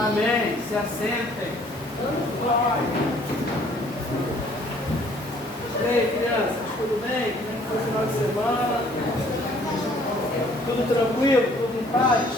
Amém. Se assentem. E aí, crianças, tudo bem? Como é que foi o final de semana? Tudo tranquilo? Tudo em paz?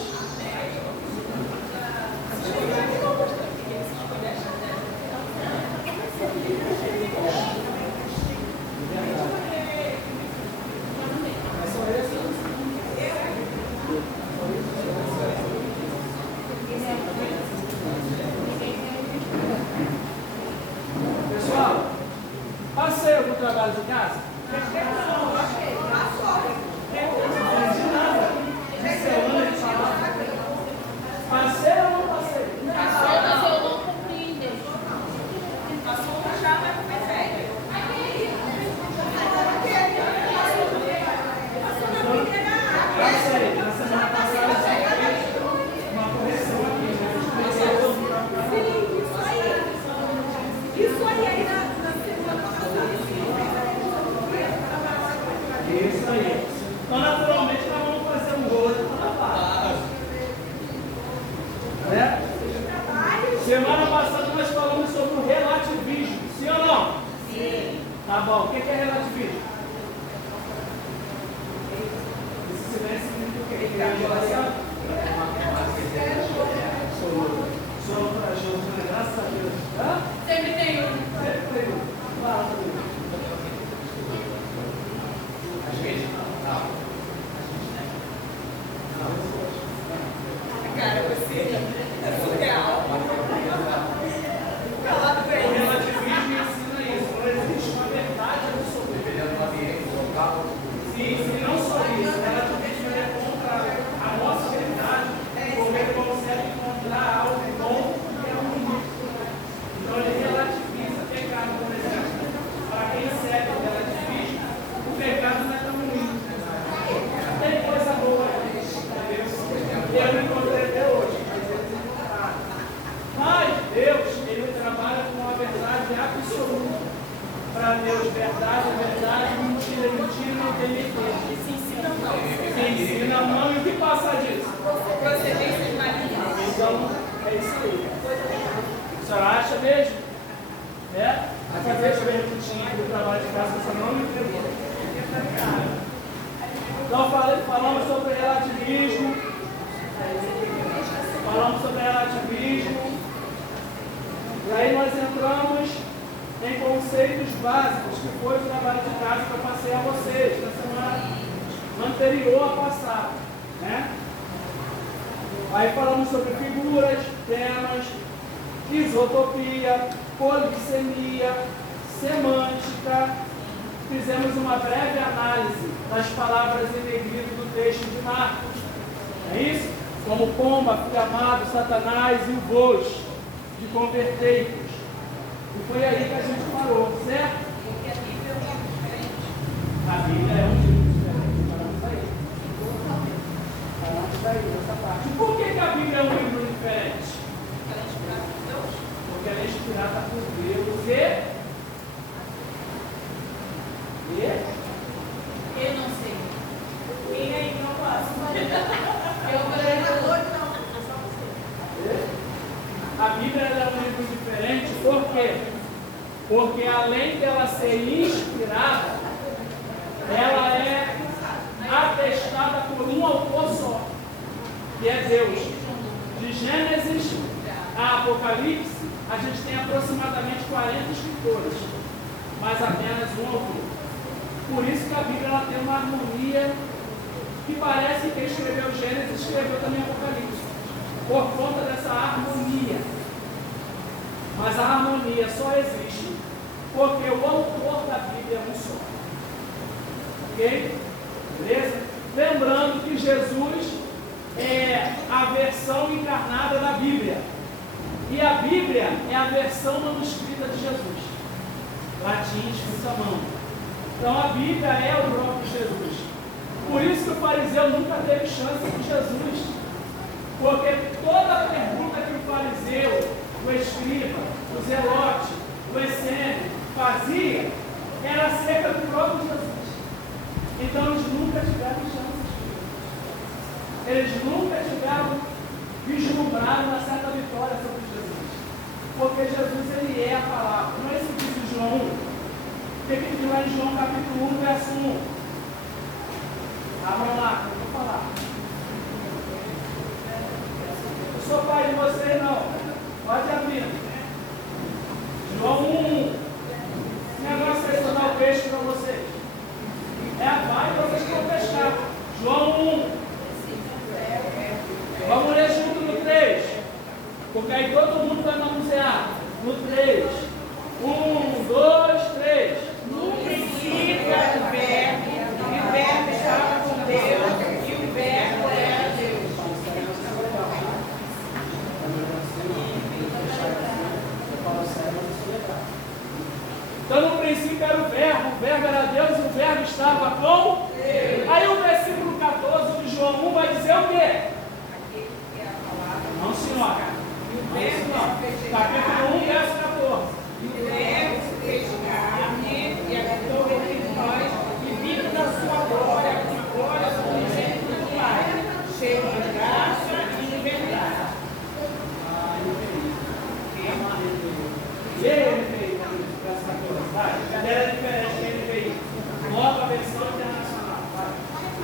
Pessoal, passei algum trabalho de casa? Passei ou não passei? Passou, mas eu não compreendi. Passou já, mas não foi sério. Passei. Na semana passada uma correção aqui. Isso aí na semana passada. Isso aí. Então, naturalmente, nós vamos fazer um gol de toda parte. Né? Semana passada nós falamos sobre o relativismo. Sim ou não? Sim. Tá bom. O que é relativismo? Esse silêncio significa o quê? Que é a geração? Sou corajoso, né? Graças a Deus. Hã? Sempre tem um. Sempre tem um. Fala, Rodrigo. A gente não. Cara, você é surreal. Calado O bem. relativismo ensina isso. Não existe uma verdade absoluta. Dependendo do ambiente local. Sim, não só isso. O relativismo é contra a nossa verdade, como ele consegue encontrar algo bom e é ruim. Então ele relativiza pecado, por exemplo. Para quem segue o relativismo, o pecado não é tão ruim. Tem coisa boa aí, entendeu? E eu me encontrei até hoje, mas eles encontraram. Mas Deus, ele trabalha com a verdade absoluta. Para Deus, verdade é verdade, mentira é mentira, não tem meio termo. Se ensina não. Se ensina não, e o que passa disso? Procedência de Maria. Então, é isso aí. A senhora acha mesmo? É? Vai fazer eu repetir do trabalho de casa, você não me entregou. Então, falamos sobre relativismo. Falamos sobre relativismo. E aí nós entramos em conceitos básicos, que foi o trabalho de casa que eu passei a vocês na semana anterior à passada, né? Aí falamos sobre figuras, temas, isotopia, polissemia, semântica. Fizemos uma breve análise das palavras em negrito do texto de Marcos. É isso? Como pomba, filho amado, Satanás e o vos, de convertei-vos. E foi aí que a gente parou, certo? Porque a Bíblia é um livro diferente. A Bíblia é um livro diferente. Paramos aí. Paramos aí nessa parte. E por que a Bíblia é um livro diferente? Ela é inspirada por Deus. Porque ela é inspirada por Deus Eu não sei. Quem aí não posso? Eu falei, A Bíblia ela é um livro diferente, por quê? Porque além dela ser inspirada, ela é atestada por um autor só, que é Deus. De Gênesis a Apocalipse, a gente tem aproximadamente 40 escritores, mas apenas um autor. Por isso que a Bíblia ela tem uma harmonia que parece que quem escreveu Gênesis escreveu também Apocalipse, por conta dessa harmonia. Mas a harmonia só existe porque o autor da Bíblia é um só. Ok? Beleza? Lembrando que Jesus é a versão encarnada da Bíblia. E a Bíblia é a versão manuscrita de Jesus. Latim escrito à mão. Então a Bíblia é o próprio Jesus. Por isso que o fariseu nunca teve chance com Jesus. Porque toda pergunta que o fariseu, o escriba, o zelote, o essênio fazia era acerca do próprio Jesus. Então eles nunca tiveram chance. Eles nunca tiveram vislumbraram uma certa vitória sobre Jesus. Porque Jesus, ele é a palavra. Não é isso que diz João 1. O que diz lá em João capítulo 1, verso 1? Abra lá, eu vou falar. Eu sou pai de vocês, não. Pode abrir. João 1. Esse negócio é ensinar o peixe para vocês. É a pai para vocês que vão fechar. João 1. Vamos ler junto no 3. Porque aí todo mundo vai manusear. No 3. 1, 2, 3. No princípio era o Verbo, e o Verbo estava com Deus, e o Verbo era Deus. Então no princípio era o Verbo era Deus e o Verbo estava com Deus. Aí o versículo 14 de João 1 vai dizer o quê? Não, senhora. Não, senhora. Capítulo 1, verso 14. E o Verbo se fez carne e habitou entre nós, e vimos a sua glória, a glória do unigênito do Pai, cheio de graça e de verdade. E NVI, verso 14. Vai, cadeira diferente da NVI. Nova versão internacional. Vai.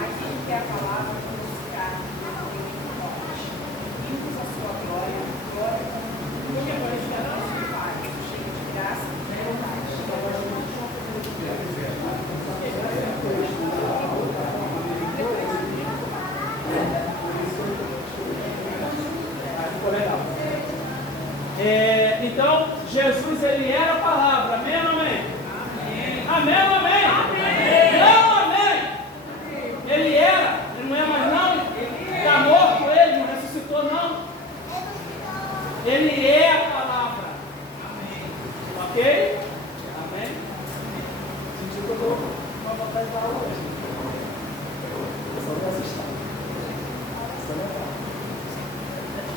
Aquilo que é a palavra foi carne entre nós. Vimos a sua glória, glória como que agora está nosso Pai, cheio de graça e verdade. Ficou legal. Então, Jesus, ele era a palavra. Amém ou não amém? Amém ou amém? Amém. Não, amém. Ele era, ele não é mais não. Está morto ele, não ressuscitou não. Ele é a palavra. Amém. Ok? Amém? Sentiu que eu estou com uma vontade de falar hoje. Só me assustar.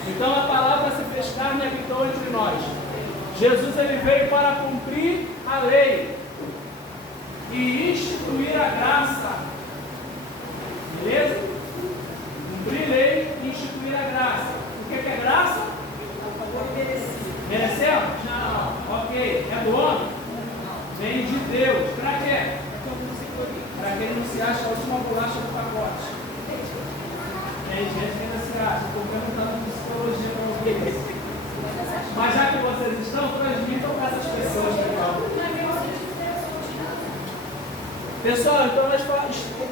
Então a palavra se fez carne e habitou entre nós. Jesus, ele veio para cumprir a lei e instituir a graça. Beleza? Cumprir lei e instituir a graça. O que é graça? Merecemos? Não. Ok. É do homem? Vem de Deus. Para quê? Para quem não se acha a última bolacha do pacote. Tem gente que ainda se acha. Estou perguntando psicologia para vocês. Mas já que vocês estão, transmitam para essas pessoas. Pessoal, então nós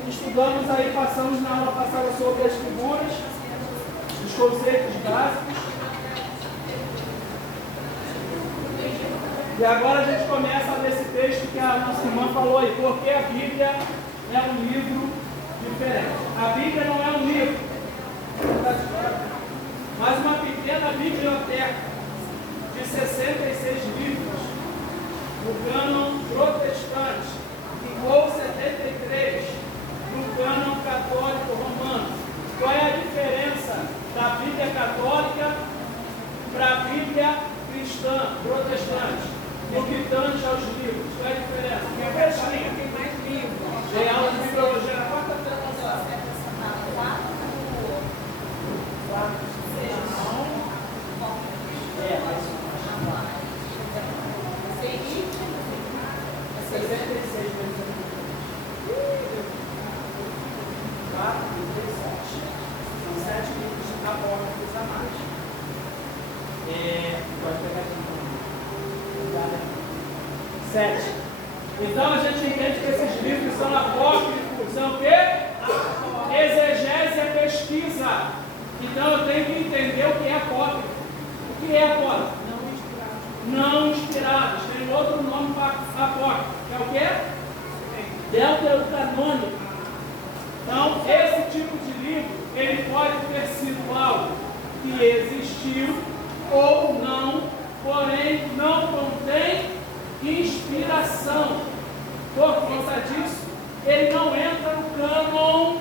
estudamos aí, passamos na aula passada sobre as figuras, os conceitos básicos. E agora a gente começa nesse texto que a nossa irmã falou aí, porque a Bíblia é um livro diferente. A Bíblia não é um livro, mas uma pequena biblioteca de 66 livros no cânon protestante ou 73 no cânon católico romano. Qual é a diferença da Bíblia católica para a Bíblia cristã, protestante? No que tange aos livros. Qual é a diferença? E a católica tem mais livros. Tem aula de bibliologia na quarta-feira. É 66 vezes 4, 37. São 7 livros apócrifos a mais. Pode pegar aqui. 7. Então a gente entende que esses livros são apócrifos. São o quê? Exegese é pesquisa. Então eu tenho que entender o que é apócrifo. O que é apócrifo? Não inspirados. Tem outro nome para apócrifo. Que é o quê? Deuterocanônico. Então, esse tipo de livro, ele pode ter sido algo que existiu ou não, porém não contém inspiração. Por conta disso, ele não entra no cânon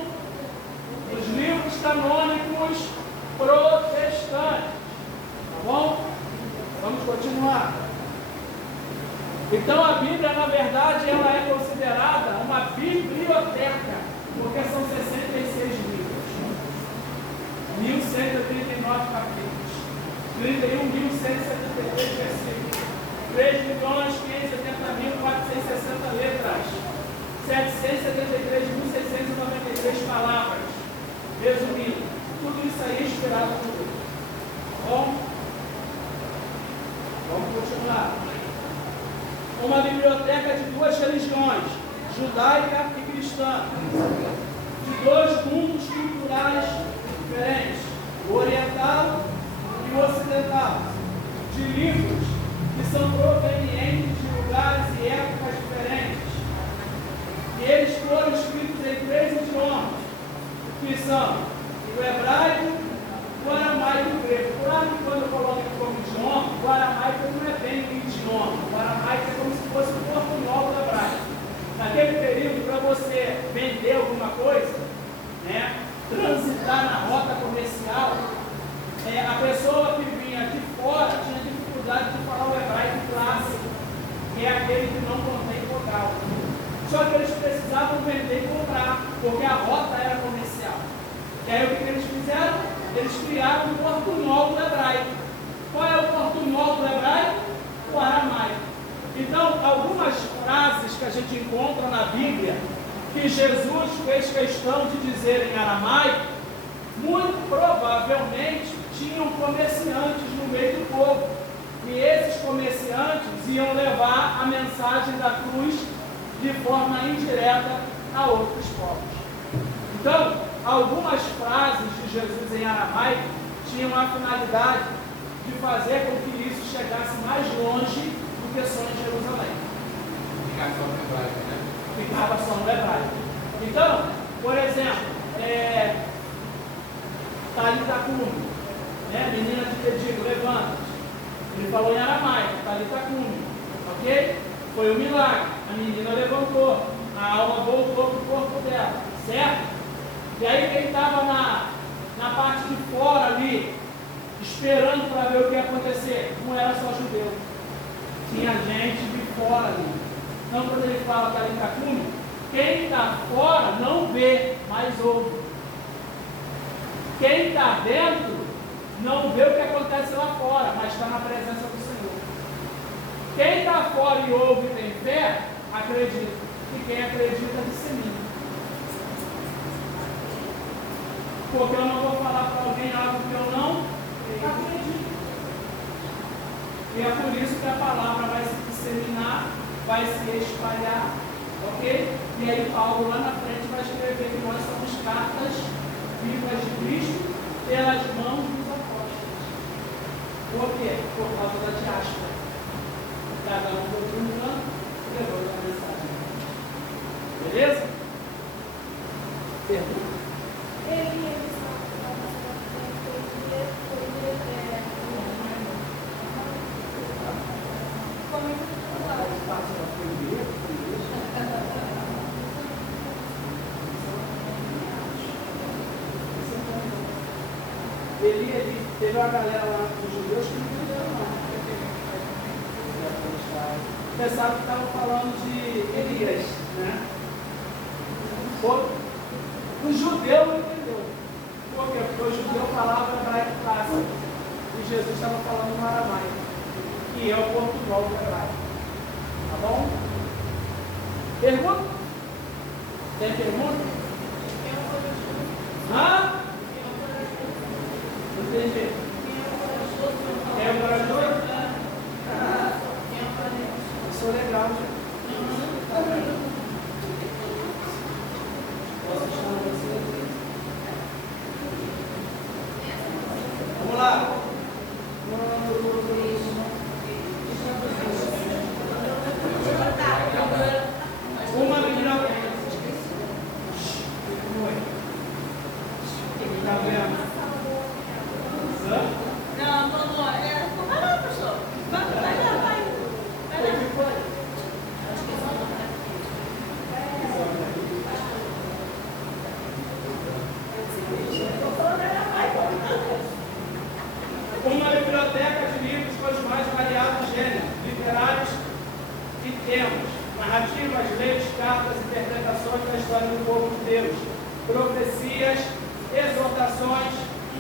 dos livros canônicos protestantes. Tá bom? Vamos continuar. Então a Bíblia, na verdade, ela é considerada uma biblioteca, porque são 66 livros. 1139 39 capítulos, 31.173 versículos, 3.580.460 letras, 773.693 palavras. Resumindo, tudo isso aí é inspirado por Deus. Bom, vamos continuar. Uma biblioteca de duas religiões, judaica e cristã, de dois mundos culturais diferentes, o oriental e o ocidental, de livros que são provenientes de lugares e épocas diferentes, e eles foram escritos em 3 idiomas, que são o hebraico, o aramaico e o grego. Claro que quando eu coloco como idioma, o aramaico não é bem um idioma, o aramaico é como se fosse o portunhol do hebraico. Naquele período, para você vender alguma coisa, né, transitar na rota comercial, a pessoa que vinha de fora tinha dificuldade de falar o hebraico clássico, que é aquele que não contém vogal. Só que eles precisavam vender e comprar, porque a rota era comercial. E aí o que eles fizeram? Eles criaram o portunhol do hebraico. Qual é o portunhol do hebraico? O aramaico. Então, algumas frases que a gente encontra na Bíblia, que Jesus fez questão de dizer em aramaico, muito provavelmente tinham comerciantes no meio do povo. E esses comerciantes iam levar a mensagem da cruz de forma indireta a outros povos. Então, algumas frases de Jesus em aramaico tinham a finalidade de fazer com que isso chegasse mais longe do que só em Jerusalém. Ficava só no hebraico, né? Ficava só no hebraico. Então, por exemplo, Talita Cumi, né? Menina de pedido, levanta. Ele falou em aramaico, Talita Cumi, ok? Foi um milagre, a menina levantou, a alma voltou para o corpo dela, certo? E aí quem estava na parte de fora ali, esperando para ver o que ia acontecer, não era só judeu, tinha gente de fora ali. Então quando ele fala Talita Cumi, quem está fora não vê, mas ouve. Quem está dentro não vê o que acontece lá fora, mas está na presença do Senhor. Quem está fora e ouve e tem fé, acredita. E quem acredita, dissemina. Porque eu não vou falar para alguém algo que eu não acredito. E é por isso que a palavra vai se disseminar, vai se espalhar, ok? E aí Paulo lá na frente vai escrever que nós somos cartas vivas de Cristo pelas mãos dos apóstolos. Por quê? Por causa da diáspora. Cada um foi de um canto e levou a mensagem. Beleza? Pergunta? Ele teve uma galera lá dos judeus que não entenderam não. Pensaram que estavam falando de Elias, né? O judeu não entendeu. Por quê? Porque o judeu falava hebraico clássico. E Jesus estava falando no aramaico, que é o portunhol do hebraico. Tá bom? Pergunta? Tem pergunta? Hã? Não entendi. É o corajoso? Isso é legal, gente. Posso estar na você? Vamos lá. Uma menina. Tá vendo? Não, vai lá, pastor. Vai lá. Uma biblioteca de livros com os mais variados gêneros literários que temos: narrativas, leis, cartas, interpretações da história do povo de Deus, profecias, exortações,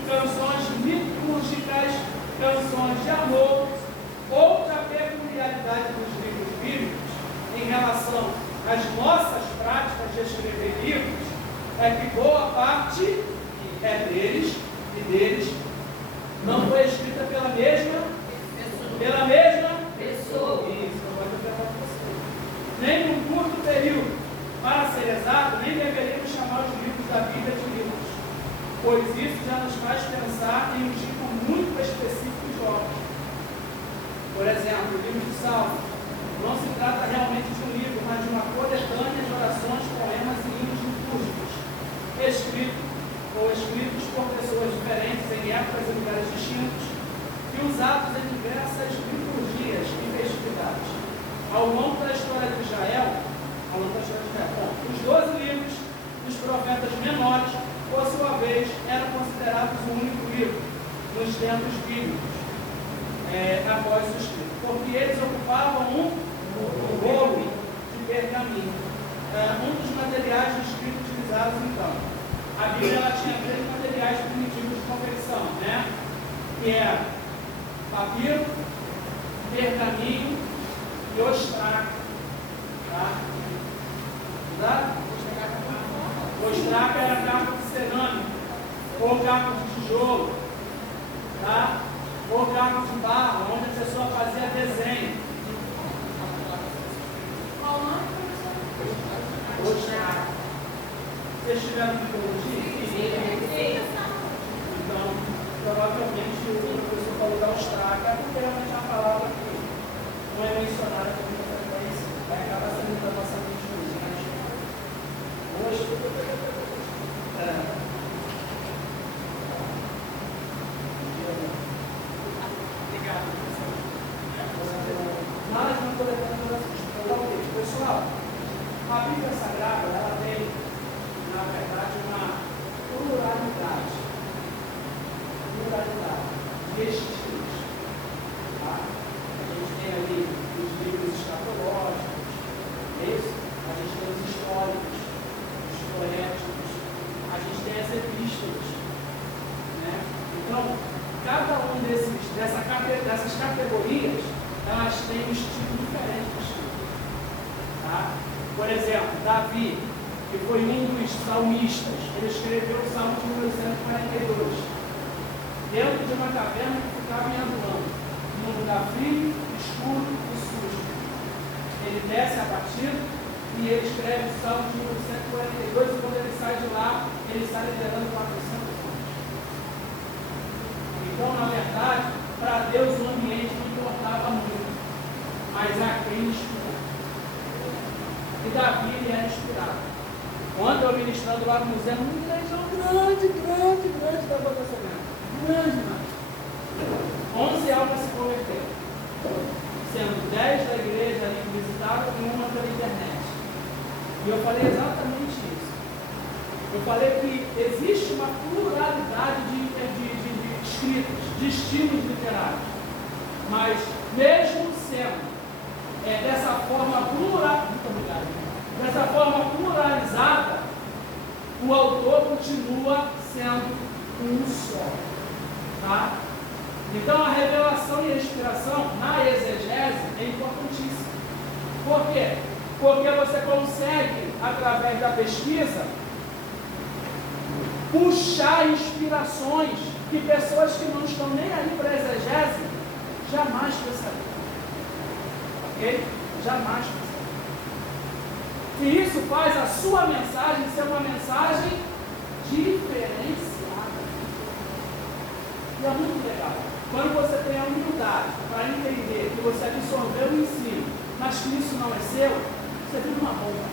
canções de amor. Outra peculiaridade dos livros bíblicos em relação às nossas práticas de escrever livros é que boa parte deles não foi escrita pela mesma pessoa. Isso, eu vou dizer para você. Nem num curto período. Para ser exato, nem deveríamos chamar os livros da Bíblia de livros, pois isso já nos faz pensar em um tipo muito específico de obra. Por exemplo, o livro de Salmos não se trata realmente de um livro, mas de uma coletânea de orações, poemas e hinos litúrgicos, escritos por pessoas diferentes em épocas e lugares distintos, e usados em diversas liturgias e festividades. Ao longo da história de Israel, os 12 livros dos profetas menores, por sua vez, eram considerados um único livro nos tempos bíblicos, após o escrito, porque eles ocupavam um rolo de pergaminho, um dos materiais de escrito utilizados então. A Bíblia ela tinha 3 materiais primitivos de confecção, né? Que era papiro, pergaminho e ostraca. Tá? Ostraca era capa de cerâmica, ou capa de tijolo, tá? Ou capa de barro, onde a pessoa fazia desenho. Ostraca. Vocês tiveram mitologia? Então, provavelmente o professor falou da ostraca, porque realmente a palavra que não é mencionada com muita frequência, vai acabar sendo da nossa mente hoje. Obrigado. Nós não podemos orações. Pessoal, a Bíblia Sagrada, ela tem, na verdade, uma pluralidade de estilos. Tá? A gente tem ali os livros escatológicos, a gente tem os históricos, os poéticos, a gente tem as epístolas. Né? Então, cada um dessas categorias, elas têm um estilo diferente de escrita. Tá? Por exemplo, Davi, que foi um dos salmistas, ele escreveu o Salmo de número 142, dentro de uma caverna que ficava em Adulão, num lugar frio, escuro e sujo. Ele desce abatido e ele escreve o Salmo de número 142, e quando ele sai de lá, ele sai liderando 400 homens. Então, na verdade, para Deus o ambiente não importava muito, mas a quem inspirou. E Davi, ele era inspirado. Ontem eu ministrando lá no museu, uma igreja grande da Botafogo. Grande, mano. 11 almas se converteram, sendo 10 da igreja ali que visitaram e uma pela internet. E eu falei exatamente isso. Eu falei que existe uma pluralidade de escritos, de estilos literários. Mas mesmo sendo dessa forma pluralizada, o autor continua sendo um só. Tá? Então a revelação e a inspiração na exegese é importantíssima. Por quê? Porque você consegue, através da pesquisa, puxar inspirações que pessoas que não estão nem aí para a exegese jamais pensariam. Ok? Jamais pensariam. E isso faz a sua mensagem ser uma mensagem diferenciada. E é muito legal. Quando você tem a humildade para entender que você absorveu o ensino, mas que isso não é seu, você vira uma bomba.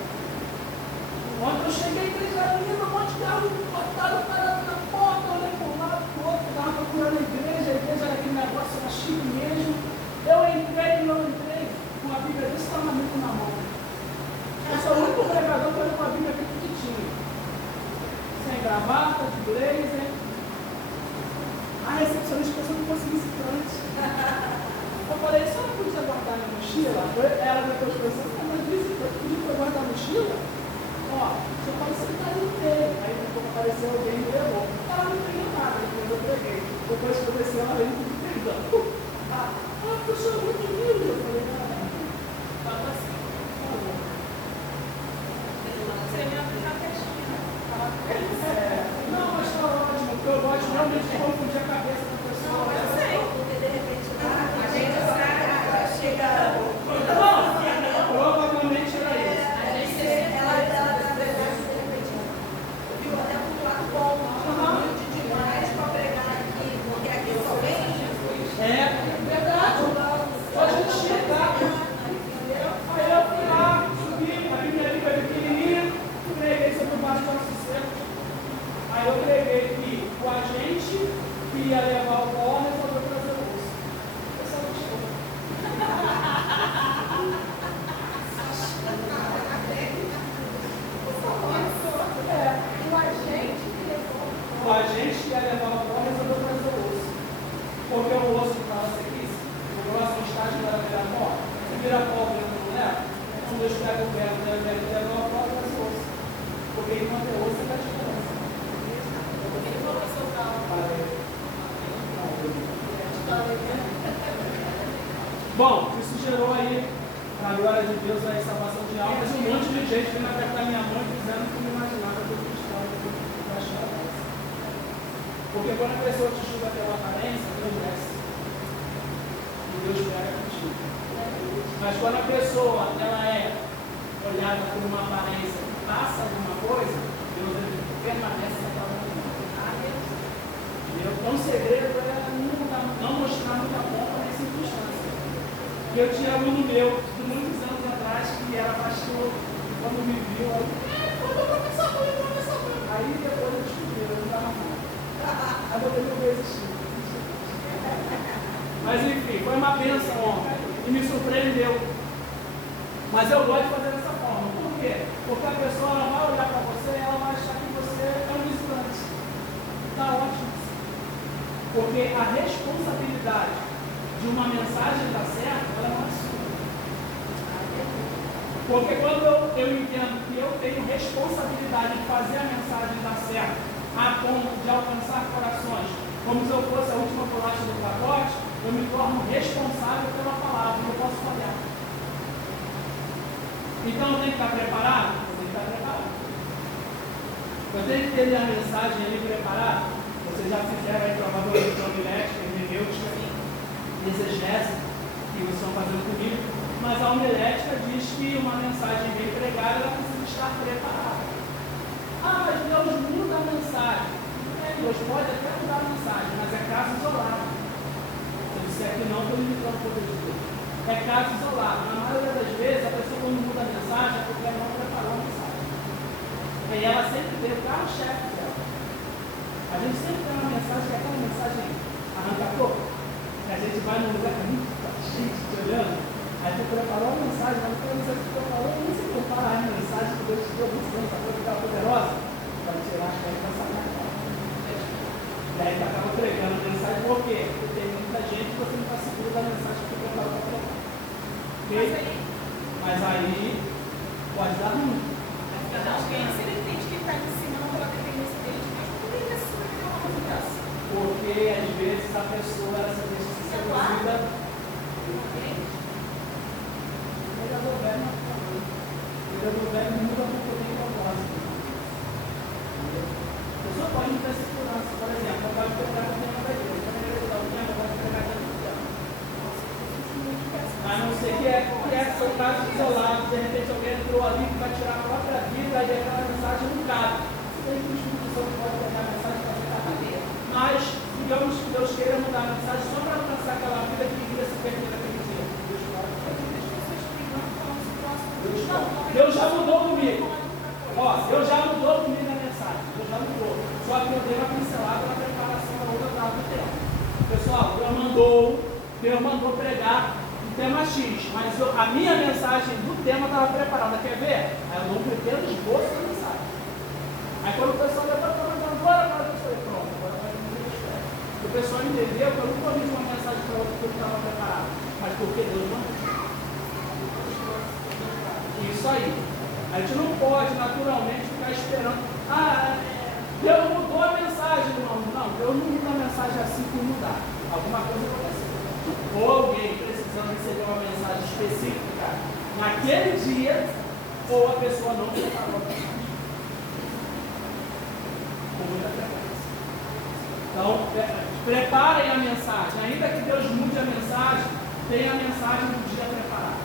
Ontem eu cheguei em igreja linda, um monte de carro botado parado na porta, olhei para um lado, para o outro, estava procurando a igreja era aquele negócio, era chique mesmo. Eu entrei com a Bíblia desse tamanho na mão. Eu sou o único pregador que olha com a Bíblia aqui pequitinho. Sem gravata, de blazer. A recepcionista pensou que eu fosse visitante. Eu falei, só não podia guardar minha mochila? Ela depois pensou, mas visitante, podia guardar a mochila? Ó, você pode sentar ali inteiro. Aí depois apareceu alguém e me levou. Ela não entendeu nada, depois eu preguei. Depois que eu desci, ela veio me entendendo. Ah, a pessoa é muito humilde. Eu falei, não, estava assim. Você me abre na festinha, né? Não, mas está ótimo, porque eu gosto realmente de confundir a cabeça da pessoa. Eu sei. Porque de repente a gente já chega. Não, provavelmente era isso. Ela na verdade, de repente, viu até um lado bom, humilde demais para pregar aqui, porque aqui só vem Jesus. É verdade. Só a gente chegar. Aí eu fui lá, subi, a Bíblia ali foi pequenininha, preguei sobre o baixo do sucesso. Aí eu preguei que o agente que ia levar o pó resolveu trazer o osso. Eu só gostou. O agente que ia levar o pó resolveu trazer o osso. Porque o osso que estava sequíssimo, o próximo estágio era virar pó. Se vira pó, o vento não leva. Então Deus pega o vento, leva o pó e traz o osso. Porque enquanto é osso, é da diferença. Ele falou soltar o Bom, isso gerou aí, para a glória de Deus, a salvação de almas, um monte de gente vindo apertar minha mão e dizendo que não imaginava que eu cristão, que eu achava isso. Porque quando a pessoa te julga pela aparência, Deus desce. E Deus pega contigo. Mas quando a pessoa ela é olhada por uma aparência que passa alguma coisa, Deus permanece naquela mão. Então o segredo é não mostrar muita pompa nem circunstância. Eu tinha aluno meu, de muitos anos atrás, que era pastor, e quando me viu, aí depois eu descobri, eu não dava nada. Aí eu depois existir. Mas enfim, foi uma bênção ontem, e me surpreendeu. Mas eu gosto de fazer dessa forma. Por quê? Porque a pessoa ela vai olhar para você e ela vai achar que você é um visitante. Está ótimo. Porque a responsabilidade de uma mensagem dar certo, ela não é sua. Porque quando eu entendo que eu tenho responsabilidade de fazer a mensagem dar certo, a ponto de alcançar corações, como se eu fosse a última bolacha do pacote, eu me torno responsável pela palavra, eu posso falhar. Então eu tenho que estar preparado? Eu tenho que estar preparado. Eu tenho que ter minha mensagem ali preparada. Vocês já fizeram aí provavelmente homilética, hermenêutica, exegese, que vocês estão fazendo comigo, mas a homilética diz que uma mensagem bem pregada ela precisa estar preparada. Ah, mas Deus muda a mensagem. Deus pode até mudar a mensagem, mas é caso isolado. Se eu disser que não, estou limitando o poder de Deus. É caso isolado. Na maioria das vezes, a pessoa quando muda a mensagem é porque ela não preparou a mensagem. E ela sempre teve o carro-chefe dela. A gente sempre tem uma mensagem que é aquela mensagem arranca-toco. Que a gente vai num lugar que é muito gente te olhando. Aí tu preparou a mensagem, mas aquela mensagem que tu preparou, não se compara a mensagem que Deus te deu muito tempo, essa coisa que está poderosa, vai tirar a gente para sacar. E aí tu acaba pregando a mensagem, por quê? Porque tem muita gente que você não está seguro da mensagem que tu preparou para pregar. Okay? Mas aí pode dar ruim. Se ele entende que está ensinando pela dependência dele de Deus, por que ele é sua e não uma mudança? Porque às vezes a pessoa ela se deixa ser seduzida. Ele é do velho, muda porque tem propósito. A pessoa pode não ter segurança. Por exemplo, eu pode pegar o tema da igreja. Quando a igreja dá o tema, eu posso pegar dentro do tema. A não ser que são casos isolados. De repente alguém entrou ali que vai tirar a própria vida e aquela mensagem não cabe. Tem uma instituição que pode pegar a mensagem para ficar ali. Mas, digamos que Deus queira mudar a mensagem só para alcançar aquela vida que queria se perder naquele dia. Deus já mudou comigo. Ó, Deus já mudou comigo a mensagem. Deus já mudou. Só que eu dei uma pincelada na preparação da outra etapa do tempo. Pessoal, Deus mandou pregar o tema X, mas a minha mensagem do tema estava preparada. Quer ver? Aí eu dou um pequeno esboço da mensagem. Aí quando o pessoal levantou, agora eu falei, pronto, agora vai me deixar. O pessoal entendeu que eu não corrigi uma mensagem para outra que eu estava preparado, mas porque Deus mandou. Isso aí. A gente não pode naturalmente ficar esperando. Deus mudou a mensagem, irmão. Não, Deus não muda a mensagem assim por mudar. Alguma coisa aconteceu. ou alguém precisando receber uma mensagem específica naquele dia, ou a pessoa não preparou a mensagem. Com muita frequência. Então, preparem a mensagem. Ainda que Deus mude a mensagem, tenha a mensagem do dia preparada.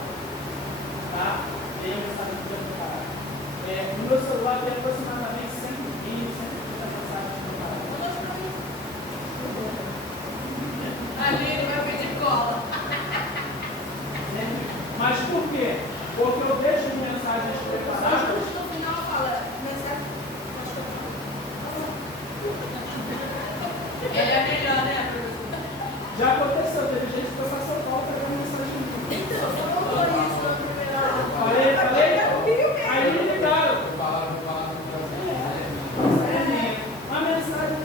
Tá? Tenha a mensagem do dia preparada. No meu celular tem aproximadamente 120, 130 mensagens preparadas. Ali ele vai pedir cola. Mas por quê? Porque eu deixo mensagens preparadas. No final fala, mensagem. Ele é melhor, né, professor? Já aconteceu, teve gente que foi passar o pau para uma mensagem. Então, eu não vou isso na primeira aula. Falei. Aí me ligaram. A mensagem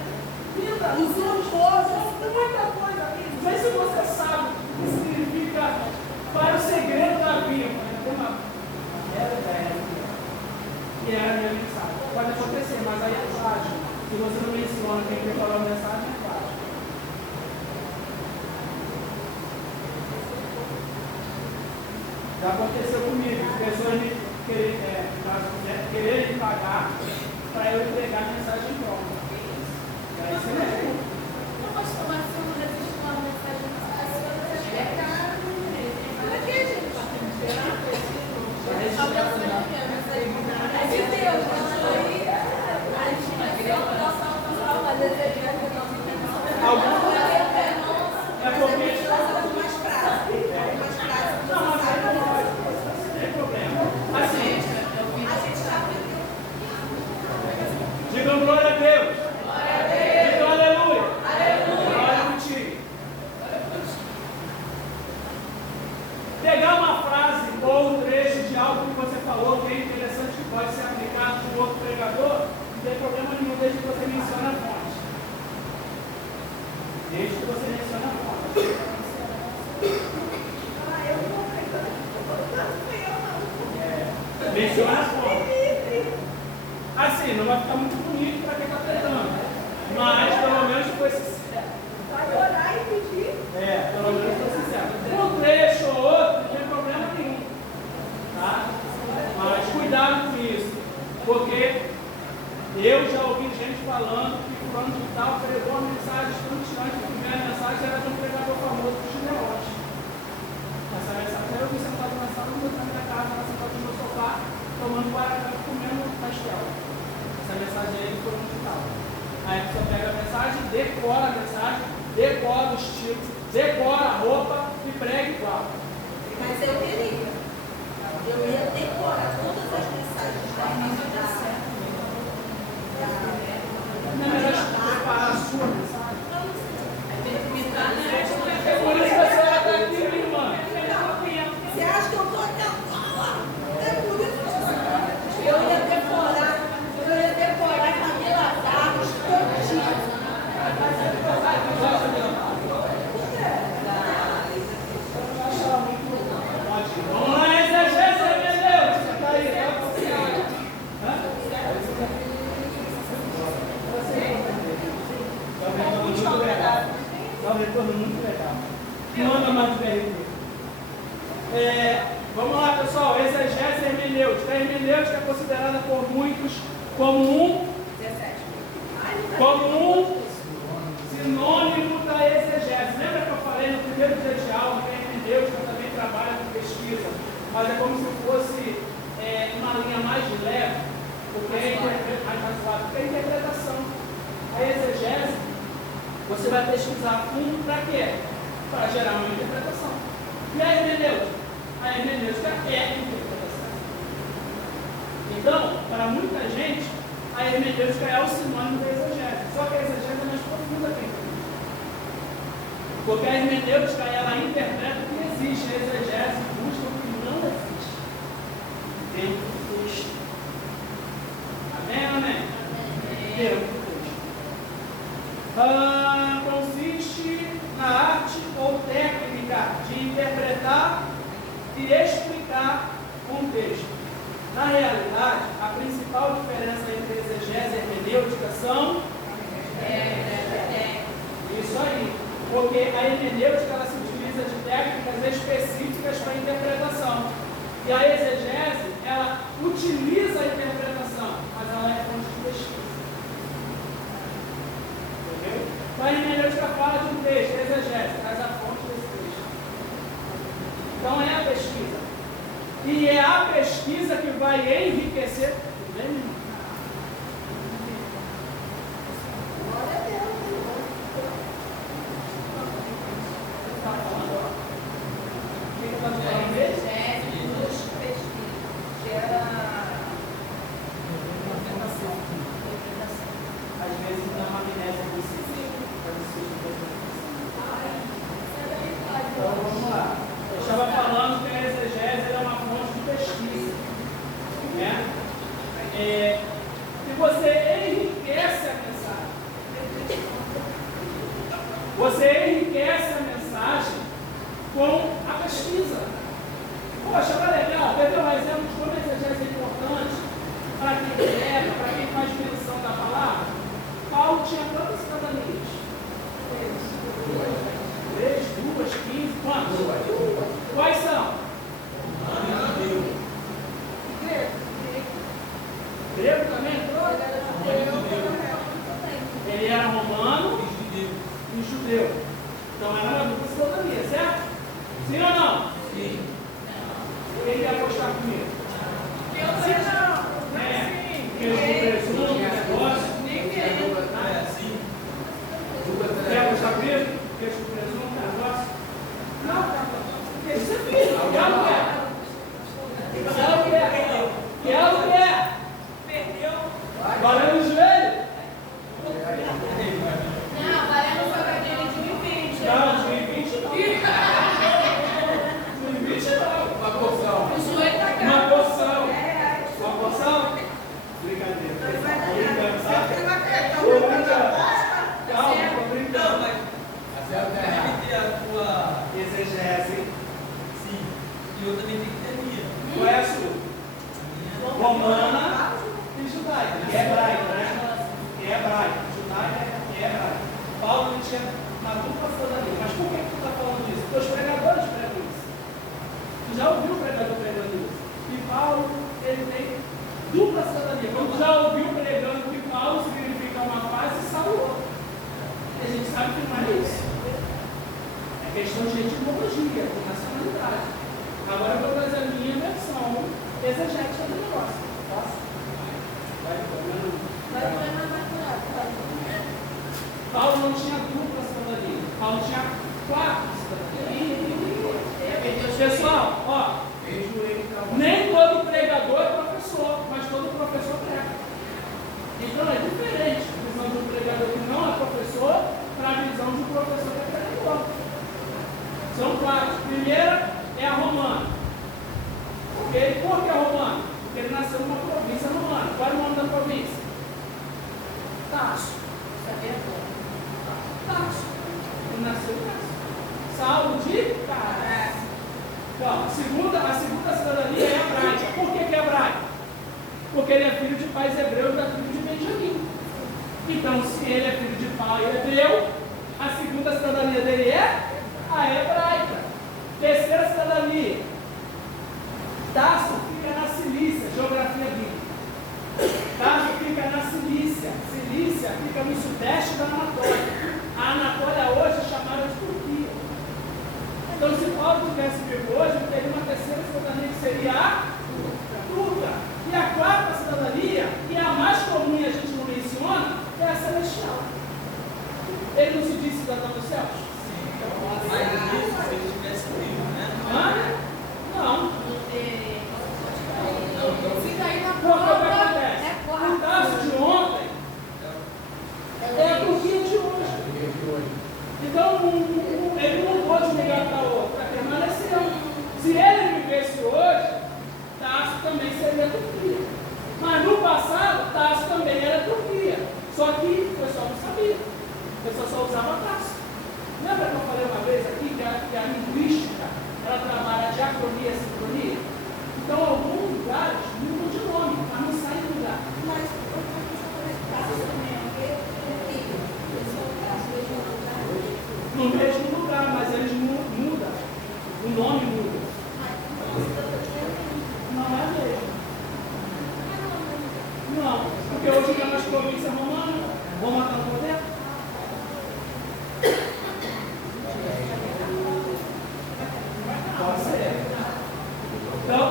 linda, luxuosa, muita coisa. Não sei se você sabe o que significa para o segredo da vida. Tem uma ideia. E era a minha mensagem. Pode acontecer, mas aí é fácil. Se você não menciona quem preparou a mensagem, é fácil. Já aconteceu comigo, pessoas me quererem pagar para eu entregar a mensagem pronta. E aí você leva. Não posso tomar se eu não resistir uma mensagem. É caro. Para que, gente? É de Deus, É porque não, mas aí não pode. Não tem problema. Assim, digam glória a Deus. Digam aleluia. Glória a ti. Pegar uma frase ou um trecho de algo que você falou que é interessante, que pode ser aplicado por outro pregador, não tem problema nenhum, desde que você mencione a fonte. Desde que você mencione a fonte. Menciona a fonte. Assim, não vai ficar muito bonito para quem está tentando, mas pelo menos foi sincero. Vai orar e pedir. Pelo menos foi sincero. Um trecho ou outro, não tem problema nenhum. Tá? Mas cuidado com isso, porque eu já ouvi gente falando que fulano de tal pregou uma mensagem estonteante, que a primeira mensagem era de um pregador famoso do Gideões. Essa mensagem eu vi sentado na sala, na minha casa, sentado no meu sofá, tomando guaraná e comendo pastel. Essa mensagem aí foi muito tal. Aí você pega a mensagem, decora a mensagem, decora o estilo, decora a roupa e prega igual. Mas eu queria. Eu ia decorar todas as mensagens da imaginação. Não é melhor preparar a sua mensagem? É por isso que você vai estar aqui, minha irmã. Você acha que eu estou aqui agora? É por isso que eu ia decorar Camila Vargas todinha. Vamos lá, exegese, meu Deus. Você está aí, Está um retorno muito legal. Manda mais bem. Vamos lá, pessoal. Exegese hermenêutica. A hermenêutica é considerada por muitos como um sinônimo da exegese. Lembra que eu falei no primeiro dia de aula que a hermenêutica também trabalha com pesquisa, mas é como se fosse uma linha mais leve, porque mais razoável, porque é interpretação. A exegese, você vai pesquisar a fundo para quê? Para gerar uma interpretação. E a hermenêutica? A hermenêutica é a interpretação. Então, para muita gente, a hermenêutica é o sinônimo da exegese. Só que a exegese é mais profunda que a hermenêutica. Porque a hermenêutica, ela interpreta o que existe. A exegese busca o que não existe. Dentro do texto. Amém ou amém? Dentro do texto. Consiste na arte ou técnica de interpretar e explicar um texto. Na realidade, a principal diferença entre exegese e hermenêutica são isso aí, porque a hermenêutica ela se utiliza utiliza de técnicas específicas para a interpretação. E a exegese, ela utiliza a interpretação, mas ela é fonte de pesquisa. Entendeu? Então a hermenêutica fala de um texto, exegese, traz a fonte desse texto. Então é a pesquisa. E é a pesquisa que vai enriquecer. Glória a Deus. Está falando? O que eu estou falando dele? Às vezes dá uma amnésia possível. Então vamos lá. Eu estava falando que a exegese é uma fonte de pesquisa. Né? E você enriquece a mensagem. Você enriquece a mensagem com a pesquisa. Poxa, tá legal. Quer ver um exemplo de como a exegese é importante para quem prega, para quem faz menção da palavra? Paulo tinha quantas cidadanias? 3, 2, 15, quantas? Quais são? Grego também? Ele era romano e judeu. Então era uma dupla cidadania, certo? Sim ou não? Sim. Quem quer apostar comigo? Eu não. Porque eu presumo, negócio. Nem querendo. Quer apostar comigo? Porque eu presumo, negócio. Não, isso é filho. Quer aluguel? Quer aluguel? Perdeu. Valendo o joelho? Não, valendo só cadeira de 2020. Não, de 20 não. De 20 não. Uma porção. O joelho tá caro. Uma porção. Uma porção? Brincadeira. Brincando, tá? Tô brincando. Calma, tô brincando. Até o terra. Exegese. Sim. E eu também tenho que ter minha. Qual é a sua? Romana e judaica. Que é hebraica, né? Que é hebraica. Judaica é hebraica. Paulo não tinha uma dupla cidadania. Mas por que tu está falando disso? Porque os pregadores pregam isso. Tu já ouviu o pregador pregando isso? E Paulo, ele tem dupla cidadania. Quando tu já ouviu pregando que Paulo significa uma paz e Saulo outra. A gente sabe que não é isso. É questão de etimologia, de nacionalidade. Agora eu vou trazer a minha versão exegética do negócio. Posso? Vai Vai mais natural. Paulo não tinha dupla cidadania. Paulo tinha 4 cidadanias. Pessoal, ó, nem todo pregador é professor, mas todo professor prega. Então é diferente a visão de um pregador que não é professor para a visão de um professor que é pregador. São 4. Primeira é a romana. Ok? Por que a romana? Porque ele nasceu numa província romana. Qual é o nome da província? Tarso. Tarso. Ele nasceu em Tarso. Saulo de Tarso. Então, a segunda cidadania é hebraica. Por que é hebraica? Porque ele é filho de pais hebreus da tribo de Benjamim. Então, se ele é filho de pai hebreu, a segunda cidadania dele é a hebraica. Terceira cidadania. Tarso fica na Cilícia, geografia bíblica. Tarso fica na Cilícia. Cilícia fica no sudeste da Anatólia. A Anatólia hoje é chamada de Turquia. Então, se Paulo tivesse vivo hoje, ele teria uma terceira cidadania que seria a turca. E a quarta cidadania, que é a mais comum e a gente não menciona, é a celestial. Ele não se diz cidadão dos céus? Mas isso se ele tivesse vivo, né? Hã? Não. Fica aí na Porque o que prova. acontece? É O caso quarto. de ontem é a Turquia de hoje. Então, ele não pode mudar para outra, permaneceu. Se ele vivesse hoje, Tarso também seria Turquia. Mas no passado, Tarso também era Turquia. Só que o pessoal não sabia. O pessoal só usava Tarso. Lembra que eu falei uma vez aqui que a linguística ela trabalha diacronia e sincronia? Então, alguns lugares mudam de nome, mas não saem do lugar. Mas eu também No mesmo lugar, mas eles mudam. O nome muda. Não é mesmo. Não, porque hoje tem umas províncias romanas. Roma está no poder? Pode ser. Então,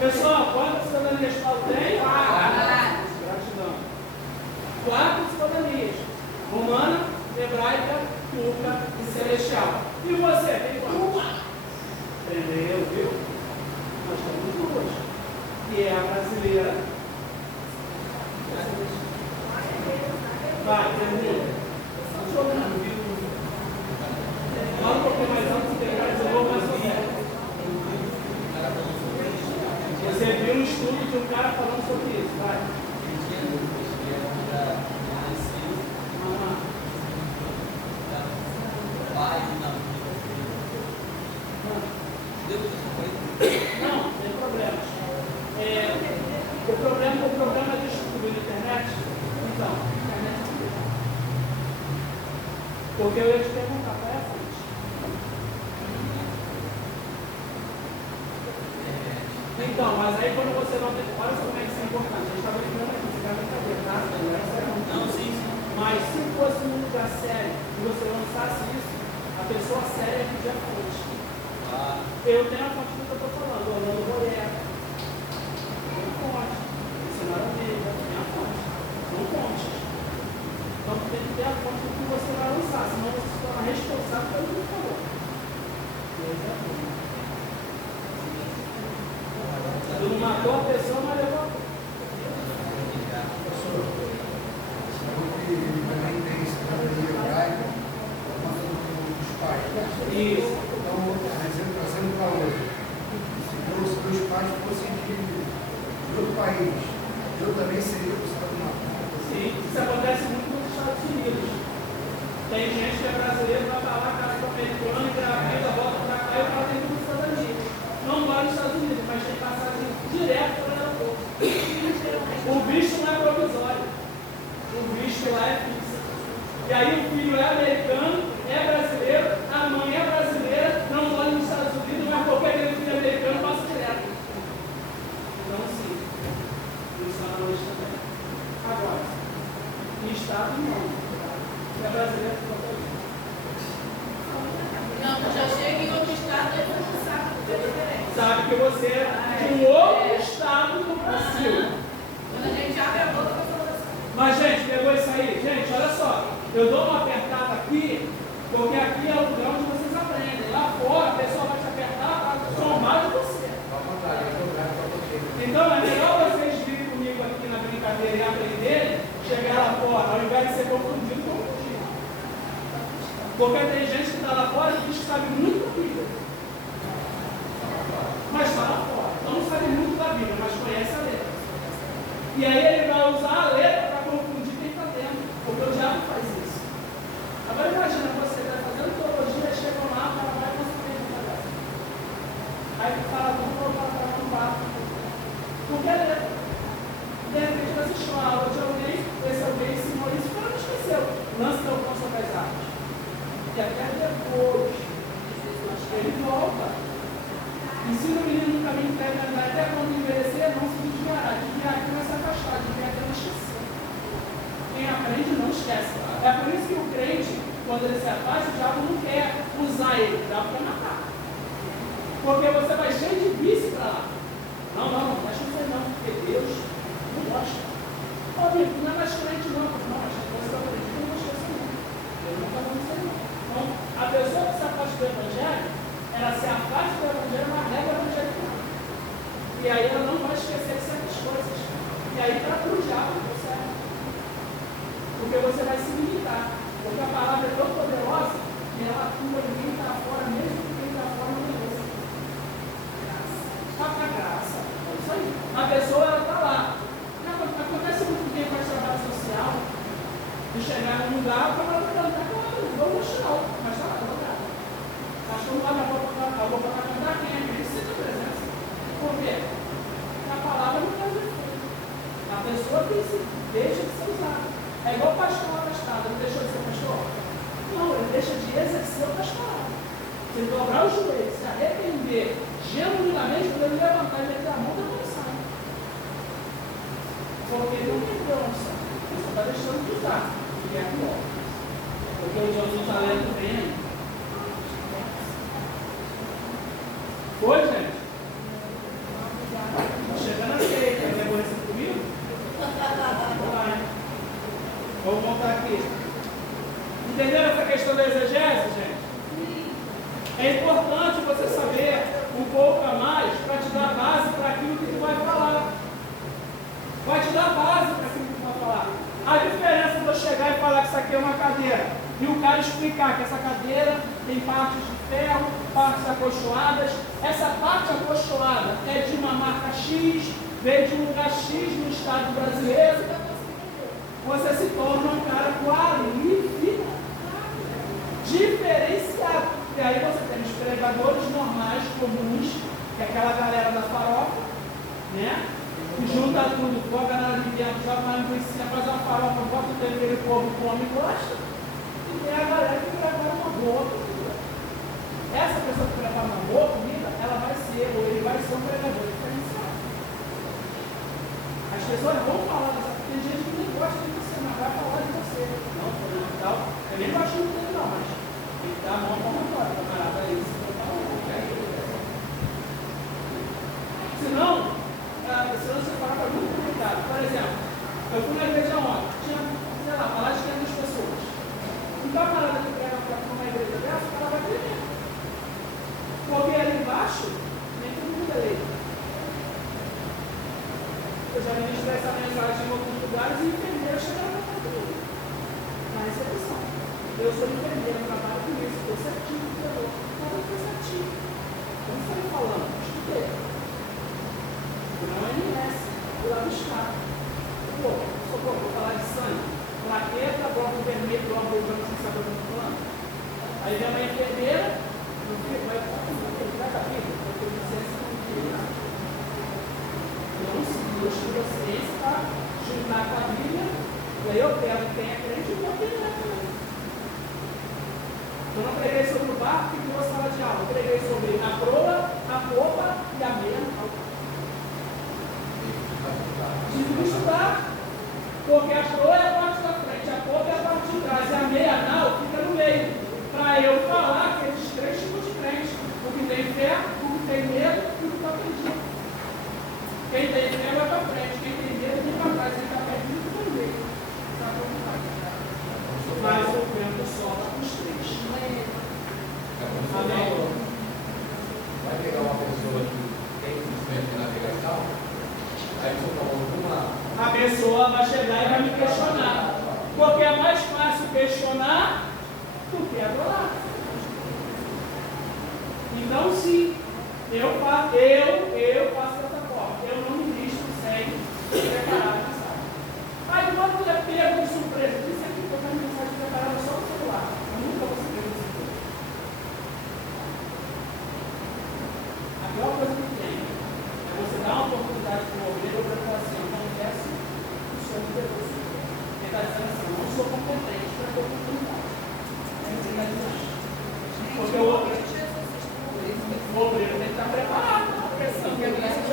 pessoal, quantas cidadanias Paulo tem? Gratidão. 4 cidadanias: romana, hebraica, turca e celestial. E você? Tem quantas? Entendeu, viu? Nós temos 2. Que é a brasileira. Vai, termina. Fala um pouquinho mais alto, porque eu vou mais ou menos. Você viu um estudo de um cara falando sobre isso, vai. Não, tem problemas. O problema de estudo na internet, então, porque eu ia te perguntar, qual é a fonte? Então, mas aí quando você não tem. Olha só como é que isso é importante. A gente está brincando aqui, você está brincadeira, tá? Não é sério, não. Não, sim, sim. Mas se fosse um lugar sério e você lançasse isso, a pessoa séria ia pedir a fonte. Eu tenho a fonte do que eu estou falando, Orlando Boreia. Tem fonte. Dicionário Almeida, tem a fonte. São fontes. Então tem que ter a fonte do que você vai lançar, senão você se torna responsável pelo que falou. Tu não matou a pessoa, mas levou a pessoa. Ele também tem cidadania hebraica, dos pais. Isso. Então, trazendo para hoje, se meus pais fossem de outro país, eu também seria acusado de matar. Sim, isso acontece muito nos Estados Unidos. Tem gente que é brasileiro, vai para lá, casa com americano, engravida, volta para cá e o cara tem tudo cidadania. Não mora nos Estados Unidos, mas tem passagem direto para o aeroporto. O visto não é provisório. O visto lá é fixo. E aí o filho é americano, é brasileiro, a mãe é brasileira, não mora nos Estados Unidos, mas qualquer aquele filho americano passa direto. Então sim, isso é uma noite também. Agora, em estado não. É brasileiro que volta isso. Não, já chega em outro estado e não sabe o que é diferente. Sabe que você é de um outro estado do Brasil. Quando a gente abre a boca, vai falar assim. Mas, gente, pegou isso aí? Gente, olha só. Eu dou uma apertada aqui, porque aqui é o lugar onde vocês aprendem. Lá fora, a pessoa vai te apertar para somar de você. Então, é melhor vocês virem comigo aqui na brincadeira e aprenderem, chegar lá fora, ao invés de ser confundido, confundir. Porque tem gente que está lá fora e diz que sabe muito da Bíblia. Mas está lá fora. Então não sabe muito da Bíblia, mas conhece a letra. E aí ele vai usar a letra para confundir quem está dentro. Porque o diabo faz isso. Agora imagina, você está fazendo teologia, chega lá, o cara vai construir uma dessa. Aí tu fala, vamos voltar para um barco. Porque a letra. De repente você assistiu uma aula de alguém, esse alguém ensinou isso, o cara não esqueceu. Lance da alcança das armas. E até depois, ele volta. Ensina o menino no caminho que deve andar, até quando envelhecer, não se desviará. Desviar que vai se afastar, desviar que não esquecer. Quem aprende não esquece. É por isso que o crente, quando ele se afasta, o diabo não quer usar ele, o diabo quer matar. Porque você vai cheio de vício para lá. Não deixa eu dizer não, porque Deus não gosta. Ô amigo, não é mais crente não, mas você vai aprender que não esquece não. Deus não está falando isso aí não. Então, a pessoa que se afasta do evangelho, ela se afasta do evangelho, mas leva o evangelho não. E aí ela não vai esquecer certas coisas. E aí para o diabo não serve. Porque você vai se limitar. Porque a palavra é tão poderosa e ela atua em quem está fora, mesmo que quem está fora não conheça. Está para graça. É isso aí. A pessoa ela está lá. Acontece muito quem faz trabalho social, de chegar num lugar, o camarada cantar, claro, não vou mostrar, mas está lá, lugar. Mas quando vai na boca para cantar, quem é que sente a presença? Por quê? A palavra não faz efeito. A pessoa deixa de ser usada. É igual pastor afastado, não deixou de ser pastor? entender genuinamente, quando ele levantar e meter a mão, da unção. Porque ele não entendeu a unção. Ele só está deixando de usar. E é pior. Porque os outros talentos vêm aí. Foi, gente? Chegando a ser, quer levou isso comigo? Vai. Vamos voltar aqui. Entenderam essa questão da exegese, gente? É importante você saber um pouco a mais para te dar base para aquilo que tu vai falar. Vai te dar base para aquilo que tu vai falar. A diferença de eu chegar e falar que isso aqui é uma cadeira e o cara explicar que essa cadeira tem partes de ferro, partes acolchoadas. Essa parte acolchoada é de uma marca X, veio de um lugar X no estado brasileiro. Você se torna um cara qualificado, diferenciado. E aí você tem os pregadores normais, comuns, que é aquela galera da farofa, né? Que junta tudo, com a galera de dentro, joga uma linguiça, faz uma farofa, bota o tempero, o povo come e gosta. E tem a galera que prepara uma boa comida. Essa pessoa que prepara uma boa comida, ela vai ser, ou ele vai ser um pregador diferenciado. As pessoas vão falar dessa. Tem gente que nem gosta de você, mas vai falar de você. Não, tal. Eu nem gosto muito dele, não, mas tem que dar a mão para uma fora, camarada aí, se for falar, senão você fala para muito complicado. Por exemplo, eu fui na igreja ontem, tinha, sei lá, falar de 500 pessoas. Um camarada que prega para uma igreja dessa, o cara vai tremer. Porque ali embaixo, nem todo mundo é leigo. Eu já ministrei essa mensagem em outros lugares e enfermeiro chegaram para comigo. Na recepção. Eu sou enfermeiro, trabalho com isso, estou certinho, mas eu estou certinho. Eu não estou falando, estudei. Não é MS, vou lá buscar. Pô, socorro, vou falar de sangue. Plaqueta, bloco vermelho, bloco branco, sem saber o que eu estou falando. Aí vem uma enfermeira, não fica, vai estar comigo, vai dar vida, porque eu disse assim, não queria nada. Então, eu estudo a ciência para juntar com a Bíblia, e aí eu pego quem é crente e vou aprender também. Eu não preguei sobre o barco que virou sala de aula, eu preguei sobre a proa, a popa e a meia. Tive que estudar, porque a proa é a parte da frente, a popa é a parte de trás, e a meia nau fica no meio, para eu falar aqueles três tipos de crente, o que tem fé, o que tem medo e o que está perdido. Quem tem fé vai para frente, quem tem medo vem para trás, quem está perdido fica no meio. Está preocupado. Mas o vento solta com os três. Amém. Vai pegar uma pessoa que tem conhecimento de navegação, aí você falou a pessoa vai chegar e vai me questionar. Porque é mais fácil questionar do que adorar. Então, sim, eu faço dessa forma. Eu não ministro sem preparar a mensagem. Aí, quando é pego de surpresa, isso aqui que eu tenho mensagem preparada só no celular. Eu nunca vou saber disso. A pior coisa que tem é você dar uma oportunidade para o obreiro para falar assim, acontece o seu Deus. Ele está dizendo assim, não sou competente para ter oportunidade. É isso que ele está dizendo. Porque o obreiro tem que estar preparado para a pressão que ele vai ser.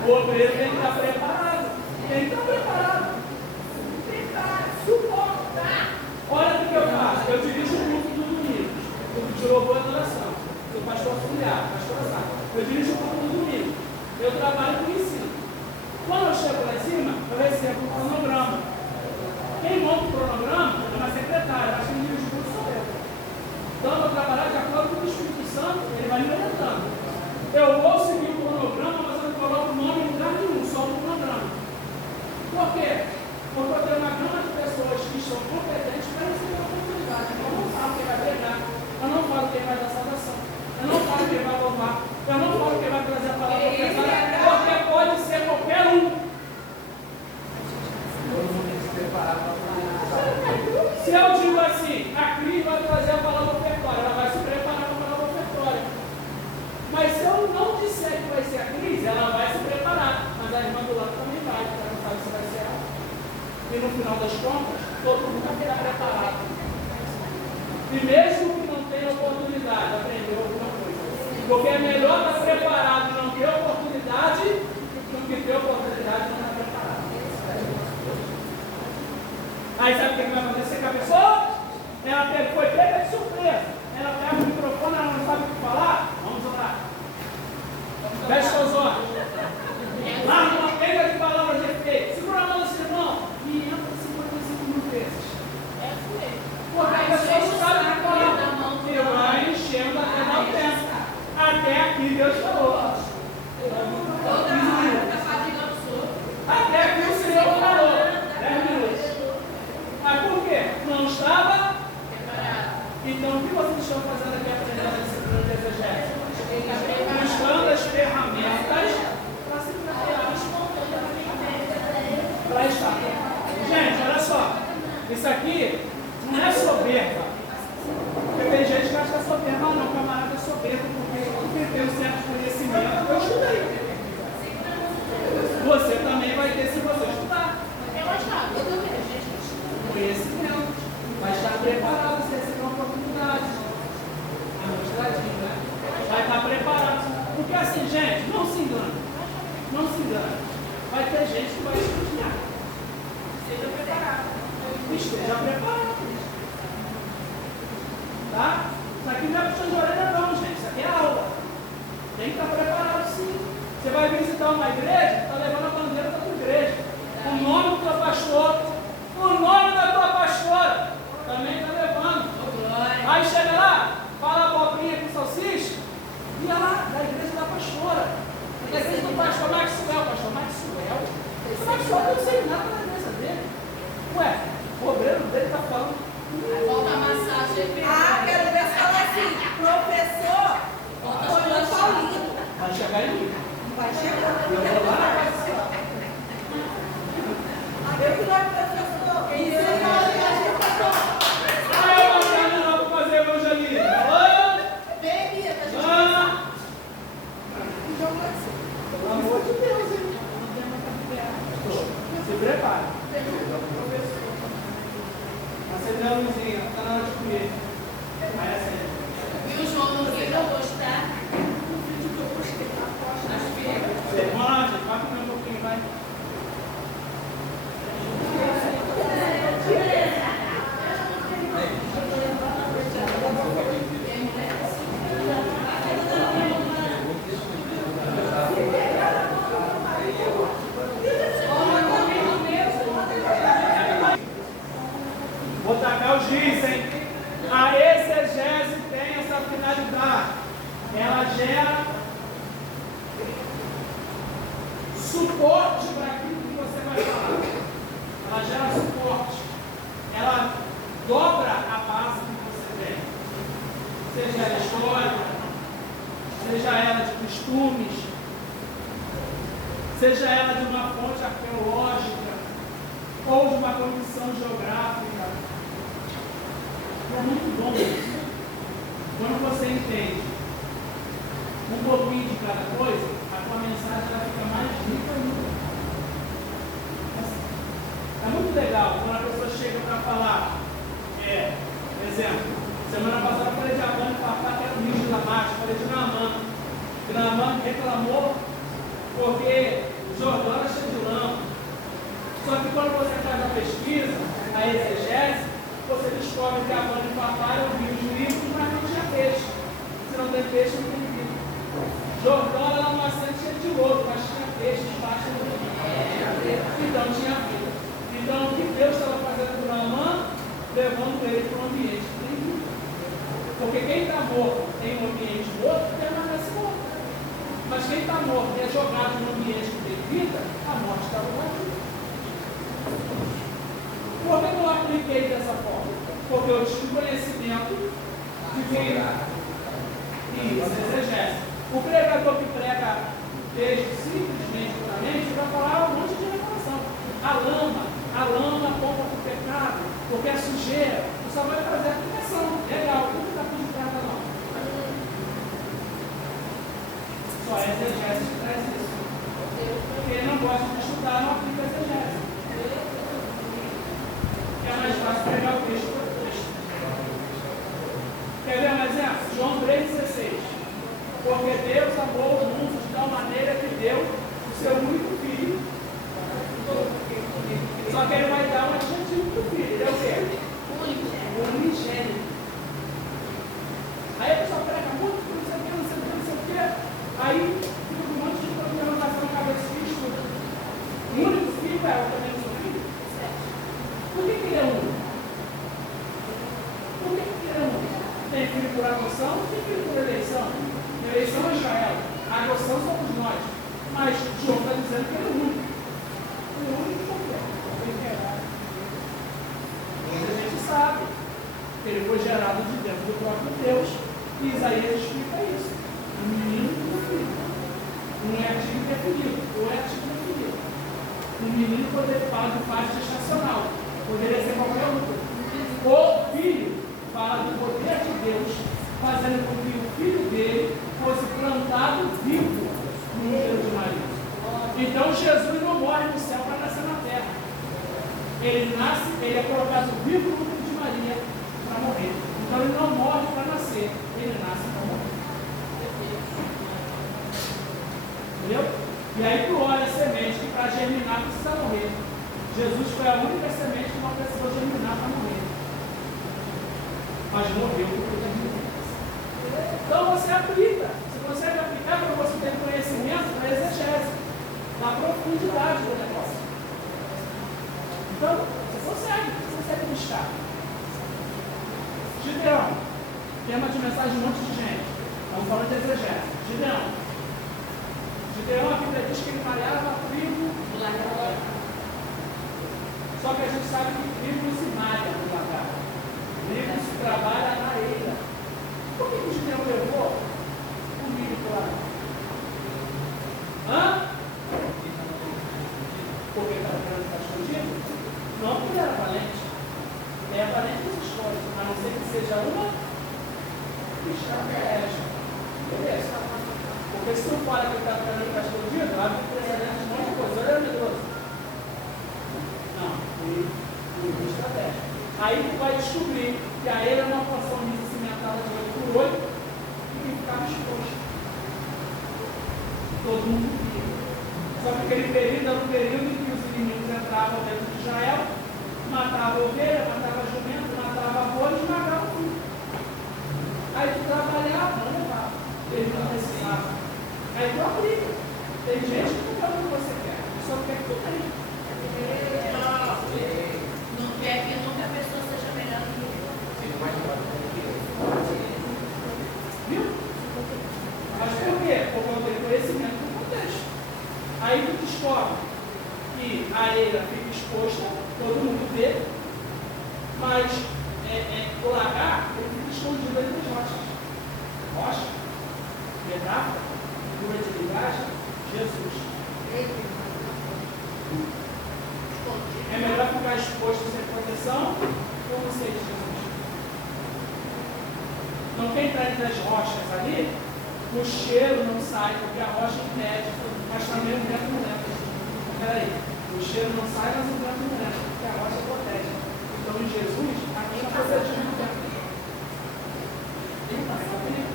O obreiro tem que estar preparado. Tem que estar preparado. Tem que estar suportar. Olha o que eu faço. Eu dirijo o culto do domingo. O que tirou boa adoração. Sou pastor auxiliar, pastor Sá. Eu dirijo o culto do domingo. Eu trabalho com ensino. Quando eu chego lá em cima, eu recebo um cronograma. Quem monta o cronograma é uma secretária, mas quem dirige o culto sou eu. Então eu vou trabalhar de acordo com o Espírito Santo, ele vai me orientando. Eu vou seguir o cronograma, mas eu não coloco o nome em lugar nenhum, só no cronograma. Por quê? Porque eu tenho uma gama de pessoas que estão competentes para receber a oportunidade. Eu não falo quem vai pregar, eu não falo quem vai dar salvação, eu não falo quem vai louvar, eu não falo quem vai trazer a palavra profética, porque pode ser qualquer um. Se eu digo assim, a Cris vai trazer a palavra ofertória, ela vai se preparar para a palavra ofertória. Mas se eu não disser que vai ser a Cris, ela vai se preparar. Mas a irmã do lado também vai, porque ela não sabe se vai ser ela. E no final das contas, todo mundo vai ficar preparado. E mesmo que não tenha oportunidade, aprendeu alguma coisa. Porque é melhor estar preparado e não ter oportunidade do que ter oportunidade e não estar preparado. Aí sabe o que vai acontecer com a pessoa? Ela foi pega de surpresa. Ela pega o microfone, ela não sabe o que falar. Vamos orar. Feche seus olhos. Larga uma pega de palavras de efeito. Segura a mão desse irmão e entra 55 mil vezes. Porque a pessoa não sabe o que falar. E vai enchendo até dar o tempo. Até aqui Deus falou. Até aqui o Senhor falou. 10 minutos. Mas por quê? Não estava preparado. Então o que vocês estão fazendo aqui aprendendo a disciplina de exegese? Buscando as ferramentas para se preparar para estar. Gente, olha só. Isso aqui não é soberba. Porque tem gente que acha que é soberba. Não, camarada, é soberba porque tem um certo conhecimento. Eu estudei. Você também vai ter se você estudar. Conhecimento. Vai estar preparado se receber uma oportunidade. Né? Vai estar preparado. Porque assim, gente, não se engane. Não se engane. Vai ter gente que vai estudar. Seja preparado. Esteja preparado. Tá? Isso aqui não é puxão de orelha não, gente. Isso aqui é aula. Tem que estar preparado sim. Você vai visitar uma igreja, está levando a bandeira da tua igreja. O nome do teu pastor. O nome da tua pastora. Também está levando. Aí chega lá, fala a abobrinha com salsicha. E lá, da igreja da pastora. Da igreja do pastor Maxwell. Pastor Maxwell. O Maxwell não sei nada da igreja dele. Ué, o obreiro dele está falando. Volta a massagem. Quero ver se fala assim, professor, foi Paulinho. Vai chegar em mim. Vai chegar. Eu vou lá na casa dela. Eu que não é professor. Isso é Ah, eu vou chegar não para fazer evangelismo. Alô? Vem, Bia, pra gente Pelo amor de Deus, hein? Se prepare. Acendeu a luzinha, está na hora de comer. Aí acende. E o João não queira gostar do vídeo que eu postei. Acho que Vamos lá, gente. Vai comer um pouquinho, vai. Vou tacar o giz, hein? A exegese tem essa finalidade. Ela gera suporte para aquilo que você vai falar. Ela gera suporte. Ela dobra a base que você tem. Seja ela histórica, seja ela de costumes, seja ela de uma fonte arqueológica ou de uma condição geográfica. É muito bom isso. Quando você entende um pouquinho de cada coisa, a tua mensagem ela fica mais rica ainda. É muito legal quando a pessoa chega para falar, por exemplo, semana passada eu falei de Amã e Papá, que era o ministro de Damasco, falei de Naamã. Que Naamã reclamou porque o Jordão era cheio de lama. Só que quando você faz a pesquisa, a exegese, você descobre que Amã e Papá eram rios livres, mas não tinha peixe. Se não tem peixe, não tem vida. Jordão era uma nascente cheia de lodo, mas tinha peixe debaixo do rio. Então tinha vida. Então o que Deus estava fazendo com Naamã, levando ele para um ambiente que tem vida. Porque quem está morto em um ambiente morto, permanece morto. Mas quem está morto e é jogado em um ambiente que tem vida, a morte está lá. Por que eu apliquei dessa forma? Porque eu tive conhecimento de quem isso, exegese. O pregador que prega texto simplesmente, puramente, vai falar um monte de revelação. A lama aponta para o pecado, porque a sujeira só vai fazer a aplicação. Legal, não está tudo certo não. Só a exegese que traz isso. Quem não gosta de estudar não aplica a exegese. É mais fácil pregar o texto por texto. Porque Deus amou o mundo de tal maneira que deu o seu único filho. Só que ele vai dar um adjetivo para o filho. Ele é o quê? Unigênito. Aí a pessoa prega muito, não sei o que, não sei o que, não sei o que. Aí fica um monte de interrogação na cabeça de estudo. O único filho é o também do seu filho? Por que ele é único? Por que ele é único? Tem filho por adoção, tem filho por eleição. Eleição é Israel. A adoção somos nós. Mas João está dizendo que ele é único. O único qualquer. Mas a gente sabe que ele foi gerado de dentro do próprio Deus. E Isaías explica isso. O menino e o filho. Não é artigo definido. Ou é artigo definido. O menino poder falar de parte estacional. Poderia ser qualquer outro. O filho fala do poder de Deus, fazendo com que o filho dele fosse plantado vivo no útero de Maria. Então Jesus não morre no céu para nascer na terra. Ele nasce, ele é colocado vivo no útero de Maria para morrer. Então ele não morre para nascer, ele nasce para morrer. Entendeu? E aí tu olha a semente que para germinar precisa morrer. Jesus foi a única semente que não precisou germinar para morrer. Mas morreu porque germinou. Então você aplica. Você consegue aplicar para você ter conhecimento da exegese, da profundidade do negócio. Então, você consegue buscar. Gideão, tema de mensagem de um monte de gente. Estamos falando de exegese. Gideão, a Bíblia diz que ele malhava trigo no lagar. Só que a gente sabe que trigo não se malha no lagar. Trigo se trabalha na eira. Por que o Gideão levou o milho para lá? Porque ele estava querendo ficar escondido? Não, porque ele era valente. Ele é valente das histórias, a não ser que seja uma estratégia. Beleza? Porque se não fala que ele está querendo ficar escondido, vai precisar de um monte de coisa. Olha, medroso. Não, foi estratégia. Aí tu vai descobrir que a eira é uma porção lisa cimentada de 8 por 8 e que ficava exposto. Todo mundo via. Só que aquele período era um período em que os inimigos entravam dentro de Israel, matavam ovelha, matavam jumento, matavam boi e esmagavam tudo. Aí tu trabalhava, não levava. Ele não precisava. Aí tu aplica. Tem gente que não quer o que você quer, só quer que tu tenha. Não quer que nunca a pessoa seja melhor do que ele. Viu? Mas por quê? Porque eu tenho conhecimento do contexto. Aí tu descobre que a eira fica exposta, todo mundo vê, mas o lagar ele fica escondido entre as rochas. Rocha, pedaço, figura de linguagem, Jesus. É melhor ficar exposto sem proteção ou não ser de Jesus? Então quem está entre as rochas ali, o cheiro não sai, porque a rocha impede, mas também o vento não entra. Peraí, o cheiro não sai, mas o vento não entra, porque a rocha protege. Então em Jesus, aqui está protegido o vento. Ele está sabendo.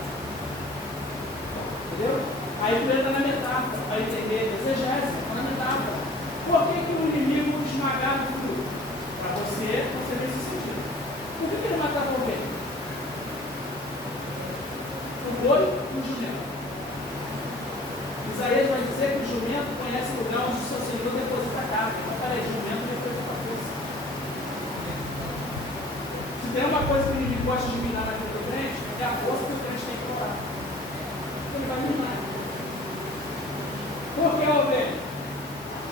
Entendeu? Aí tu entra na metáfora, para entender, exegese, na metáfora. Por que o inimigo esmagava tudo? Para você ver esse sentido. Por que ele matava o ovelha? O boi e o jumento. Isaías vai dizer que o jumento conhece o lugar onde o seu Senhor deposita a carne. Então, peraí, jumento deposita a força. Se tem uma coisa que o inimigo gosta de minar na vida do crente, é a força que o crente tem que orar. Ele vai minar. Por que a ovelha?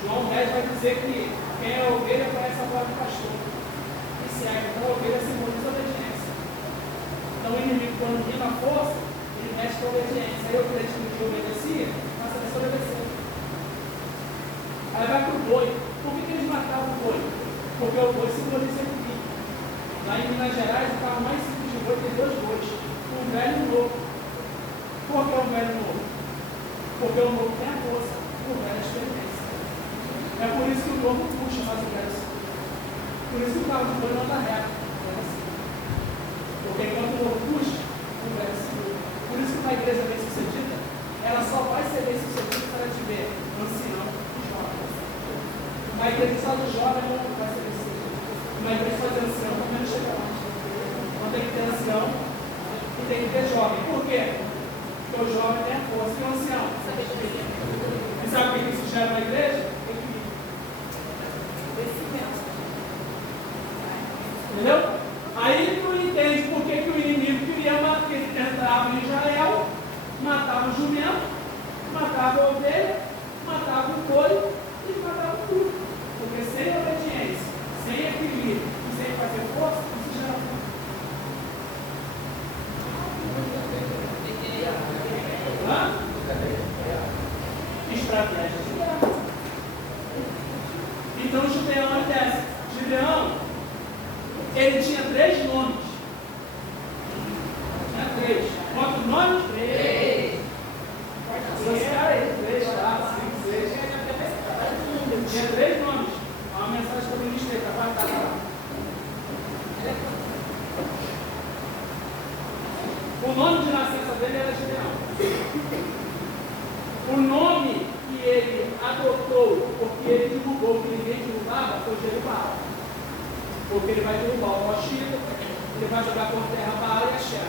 João 10 vai dizer que quem é a ovelha conhece a voz do pastor. E segue. Então a ovelha simboliza a obediência. Então o inimigo, quando mina a força, ele mexe com a obediência. Aí o crente que obedecia, passa a desobedecer. Aí vai para o boi. Por que eles matavam o boi? Porque o boi simboliza o vinho. Lá em Minas Gerais, o carro mais simples de boi tem 2 bois. Um velho e um novo. Por que um velho e um novo? Porque o novo tem a força, o velho é a experiência. É por isso que o novo puxa mais o velho. Por isso que o carro do boi não está reto. Porque enquanto o novo puxa, o velho segura. Por isso que uma igreja bem sucedida ela só vai ceder esse serviço se ela tiver ancião e jovem. Uma igreja só de jovem não vai ceder esse serviço. Uma igreja só de ancião também não chega lá. Então tem que ter ancião e tem que ter jovem. Por quê? Porque o jovem tem a força e o ancião. E sabe o que isso gera na igreja? Entendeu? Aí tu entende por que o inimigo queria matar, que ele entrava em Israel, matava o jumento, matava a ovelha, matava o boi e matava tudo. Porque sem obediência, sem equilíbrio e sem fazer força, isso gera força. Estratégia de guerra. Então o Gideão é dessa. Gideão, ele tinha 3 nomes. Tinha 3. Quantos nomes? 3. Pode ser aí. 3, 4, 5, 6. Tinha 3 nomes. Há uma mensagem que eu ministrei, está guardada lá. O nome de nascença dele era Gideão. O nome que ele adotou, porque ele derrubou, que ninguém derrubava, foi Jerubal. Porque ele vai derrubar o Roshida, ele vai jogar por terra Baal e Axé,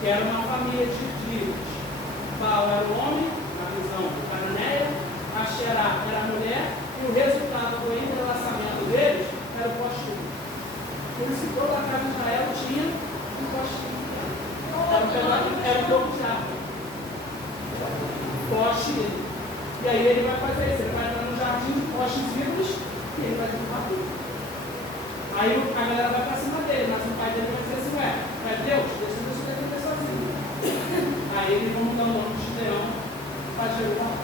que era uma família de ídolos. Baal era o homem, na visão do Cananeia, Axerá era a mulher, e o resultado do entrelaçamento deles era o Roshida. Por isso que toda a casa de Israel tinha um Roshida. Era um pouco de árvore. Roshida. E aí ele vai fazer isso, ele vai entrar no jardim de postes vivos e ele vai derrubar tudo. Aí a galera vai para cima dele, mas o pai dele vai dizer assim, ué, Deus, deixa eu defender sozinho. Aí eles vão mudar o nome de Gideão para Jerubal.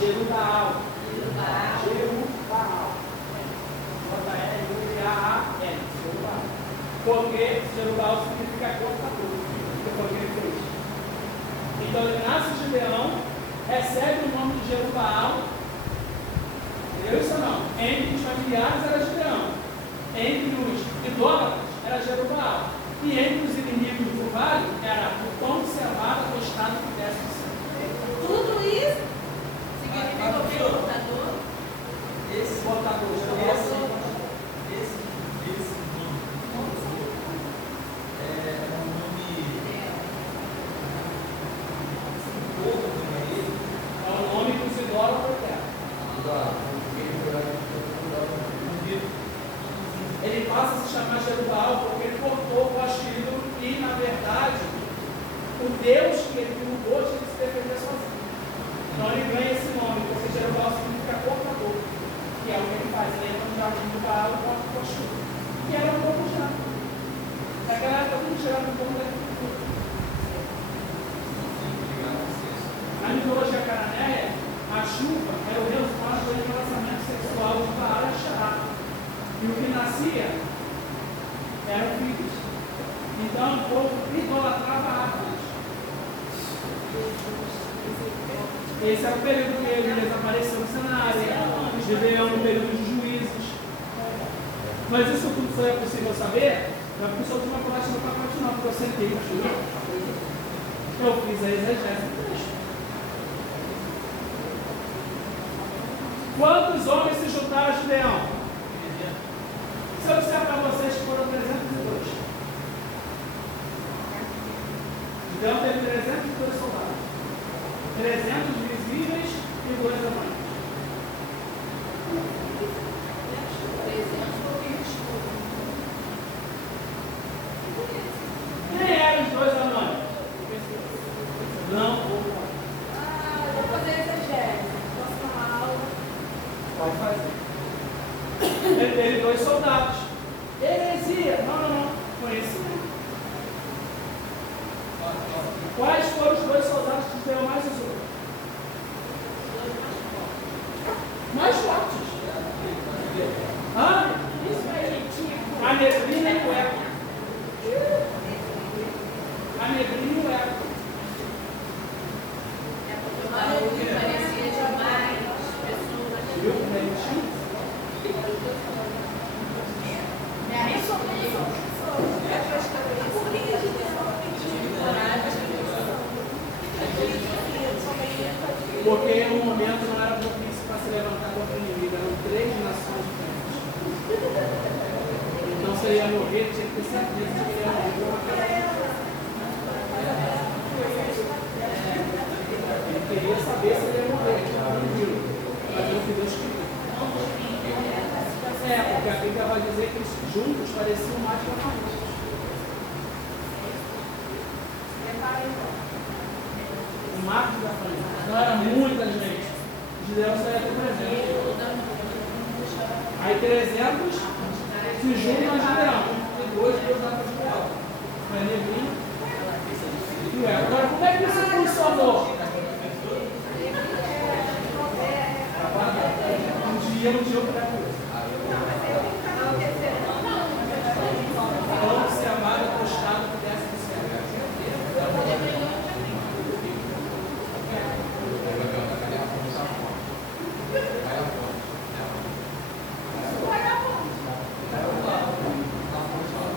Jerubal. J-E-R-U-B-A-A-L. Jerubal. Porque Jerubal significa cortador. Que foi o que ele fez. Então ele nasce Gideão, recebe o nome de Jerubal. Entendeu isso ou não? Entre os familiares era Gideão. Entre os idólatras era Jerubal. E entre os inimigos do vale era o pão de cevada tostado que desce do céu. Tudo isso significa o que? Portador? Esse Portador, nome é um nome povo também. é o nome que os idólatras deram. Ele passa a se chamar Jerubal porque ele cortou o rosto e, na verdade, o Deus que ele derrubou tinha que se defender sozinho. Então ele ganha esse nome, porque Jerubal significa cortador, que é o que ele faz. Ele entra no jardim do Baal e corta o rosto. Que era um pouco já. Naquela época, todo mundo chegava no ponto da agricultura. Na mitologia cananeia, a chuva era o resultado do relacionamento sexual de Baal e Axerá. E o que nascia eram filhos. Então o povo idolatrava árvores. Esse era o período que ele desapareceu no cenário. Gideão no período de juízes. Mas isso tudo só é possível saber, não é porque só tinha uma colagem no pacote não, porque eu sentei aqui. Eu fiz a exegese do texto. Quantos homens se juntaram a Gideão? Se eu disser para vocês que foram 302. Gideão teve 302 soldados. 300 visíveis e 2 amantes. 300 pouquinhos escuros. Quem eram os 2 amantes? Não, Vou fazer exegese. Posso falar aula? pode fazer. Ele teve 2 soldados. Heresia. Não. Conhecimento. Quais foram os 2 soldados que Gideão mais usou? Mais fortes. Hã? A neblina e o eco. A neblina e o eco. É porque o barulho parecia demais. Pessoas. Viu como ele tinha? ele ia morrer, tinha que ter certeza de que ele ia morrer. Ele queria saber se ele ia morrer, não viu. Mas o que Deus queria. Porque a Bíblia vai dizer que eles juntos pareciam mais que amigos. O marco da família. Não era muita gente. Gideão saía com 300. Aí 300 se juntam a Gideão. E dois Deus dá para Gideão. Foi Nevinho e ela. Agora, como é que isso funcionou? Um dia outra coisa. Vamos ser amado, apostado que desce do céu.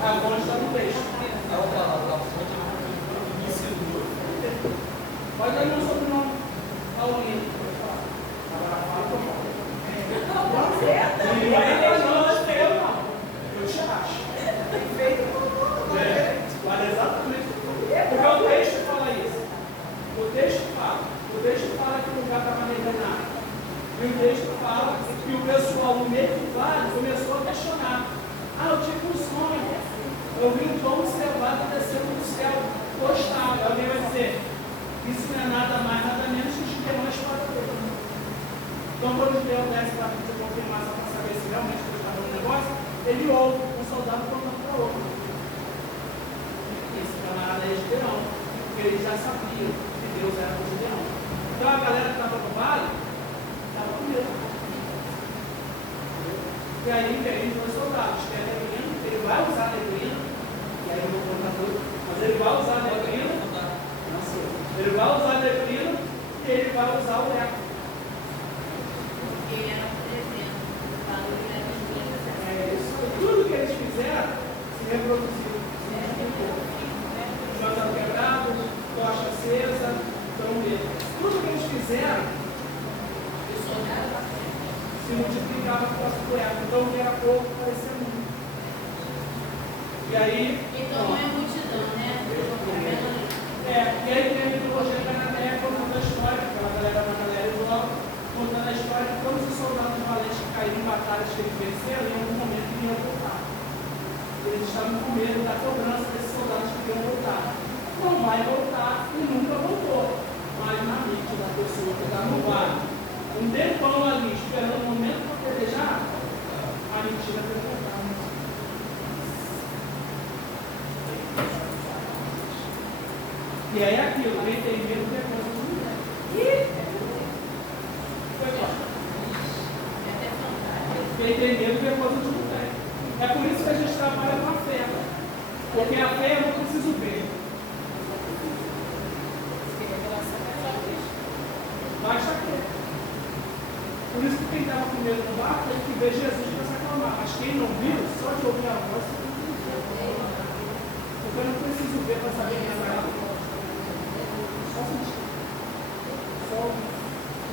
A fonte está no texto. Pode dar meu sobrenome. Paulinho. Eu te acho. Mas exatamente. Porque o texto fala isso. O texto fala que o lugar estava envenenado. E o texto fala que o pessoal no meio do vale começou a questionar. Eu tive um sonho. Eu vi um pão cevado descendo do céu. Gostava. Alguém vai dizer, isso não é nada mais, nada menos que Gideão na espada dele. Então, quando Gideão desce para confirmar só para saber se realmente Deus estava no negócio, ele ouve um soldado contando para outro. Esse camarada é Gideão, porque eles já sabiam que Deus era com Gideão. Então, a galera que estava no vale estava com medo. E aí vem os dois soldados, que é neblina, ele vai usar a neblina, e aí eu vou contar tudo, mas ele vai usar a neblina, ele vai usar a neblina e ele vai usar o eco. Tudo que eles fizeram se reproduziu. Jogaram quebrados, tocha acesa, então mesmo. Tudo que eles fizeram se multiplicava por causa do eco. Então o que era pouco parecia muito. E aí. Então não é multidão, né? E aí tem a mitologia da Canané contando a história, aquela galera da galera do Ló, contando a história de todos os soldados valentes que caíram em batalhas que eles venceram e em algum momento iriam voltar. Eles estavam com medo da cobrança desses soldados que iriam voltar. Não vai voltar e nunca voltou. Mas na mente da pessoa que está no vale, um tempão ali, esperando o momento para pelejar, a mentira foi voltada. E aí é aquilo, quem tem medo tem coisa de mulher. Quem tem medo tem coisa de mulher. É por isso que a gente trabalha com a fé. Porque a fé eu não preciso ver. Basta crer. Por isso que quem estava com medo no barco tem que ver Jesus para se acalmar. Mas quem não viu, só de ouvir a voz, porque eu não preciso ver para saber quem é ela.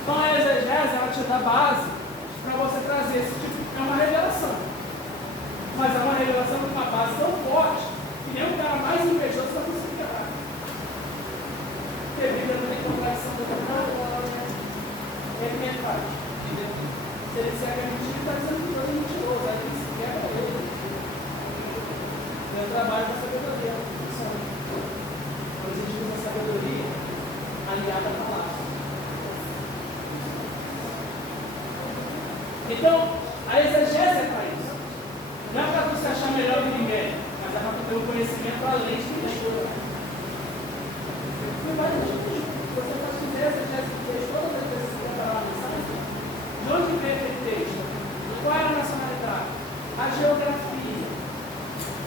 Então a exegese ela te dá base para você trazer esse tipo. É uma revelação. Mas é uma revelação com uma base tão forte que nem o cara mais invejoso vai conseguir quebrar. Porque a Bíblia não tem contradição da verdade. Ele que ele faz. Se ele disser que é mentira, ele está dizendo que todo é mentiroso. Aí ele se quebra ele. Eu trabalho com a sabedoria. Quando a gente usa a sabedoria aliada à palavra. Então, a exegese é para isso. Não é para você achar melhor que ninguém, mas é para ter o conhecimento além de ninguém. Você vai você faz fazer exegese do texto todas as vezes que você preparar uma mensagem. De onde vem aquele texto? Qual era a nacionalidade? A geografia.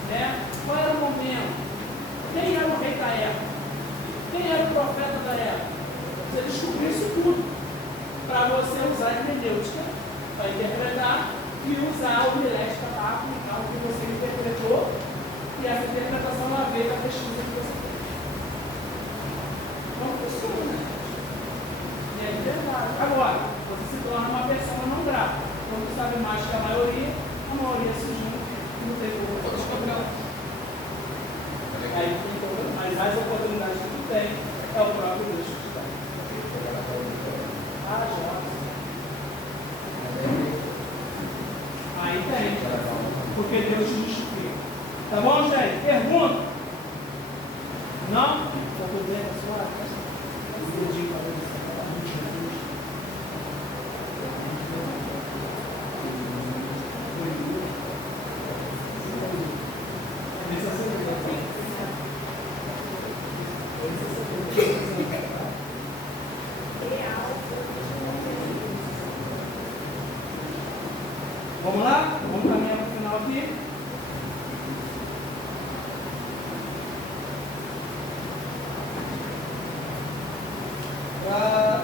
Né? Qual era o momento? Quem era o rei da época? Quem era o profeta da época? Você descobriu isso tudo para você usar a hermenêutica para interpretar e usar o milética para aplicar o que você interpretou e essa interpretação a ver da pesquisa que você fez. Então funciona. E é de verdade. Agora, você se torna uma pessoa não grata. Quando você sabe mais que a maioria se junta e não tem todos os campeonatos. Aí, mas as oportunidades que tu tem é o próprio Deus que te dá. Ah, já. Aí tem. Porque Deus te justifica. Tá bom, gente? Pergunta? Não? Está tudo bem, pessoal? Vamos lá? Vamos caminhar para o final aqui.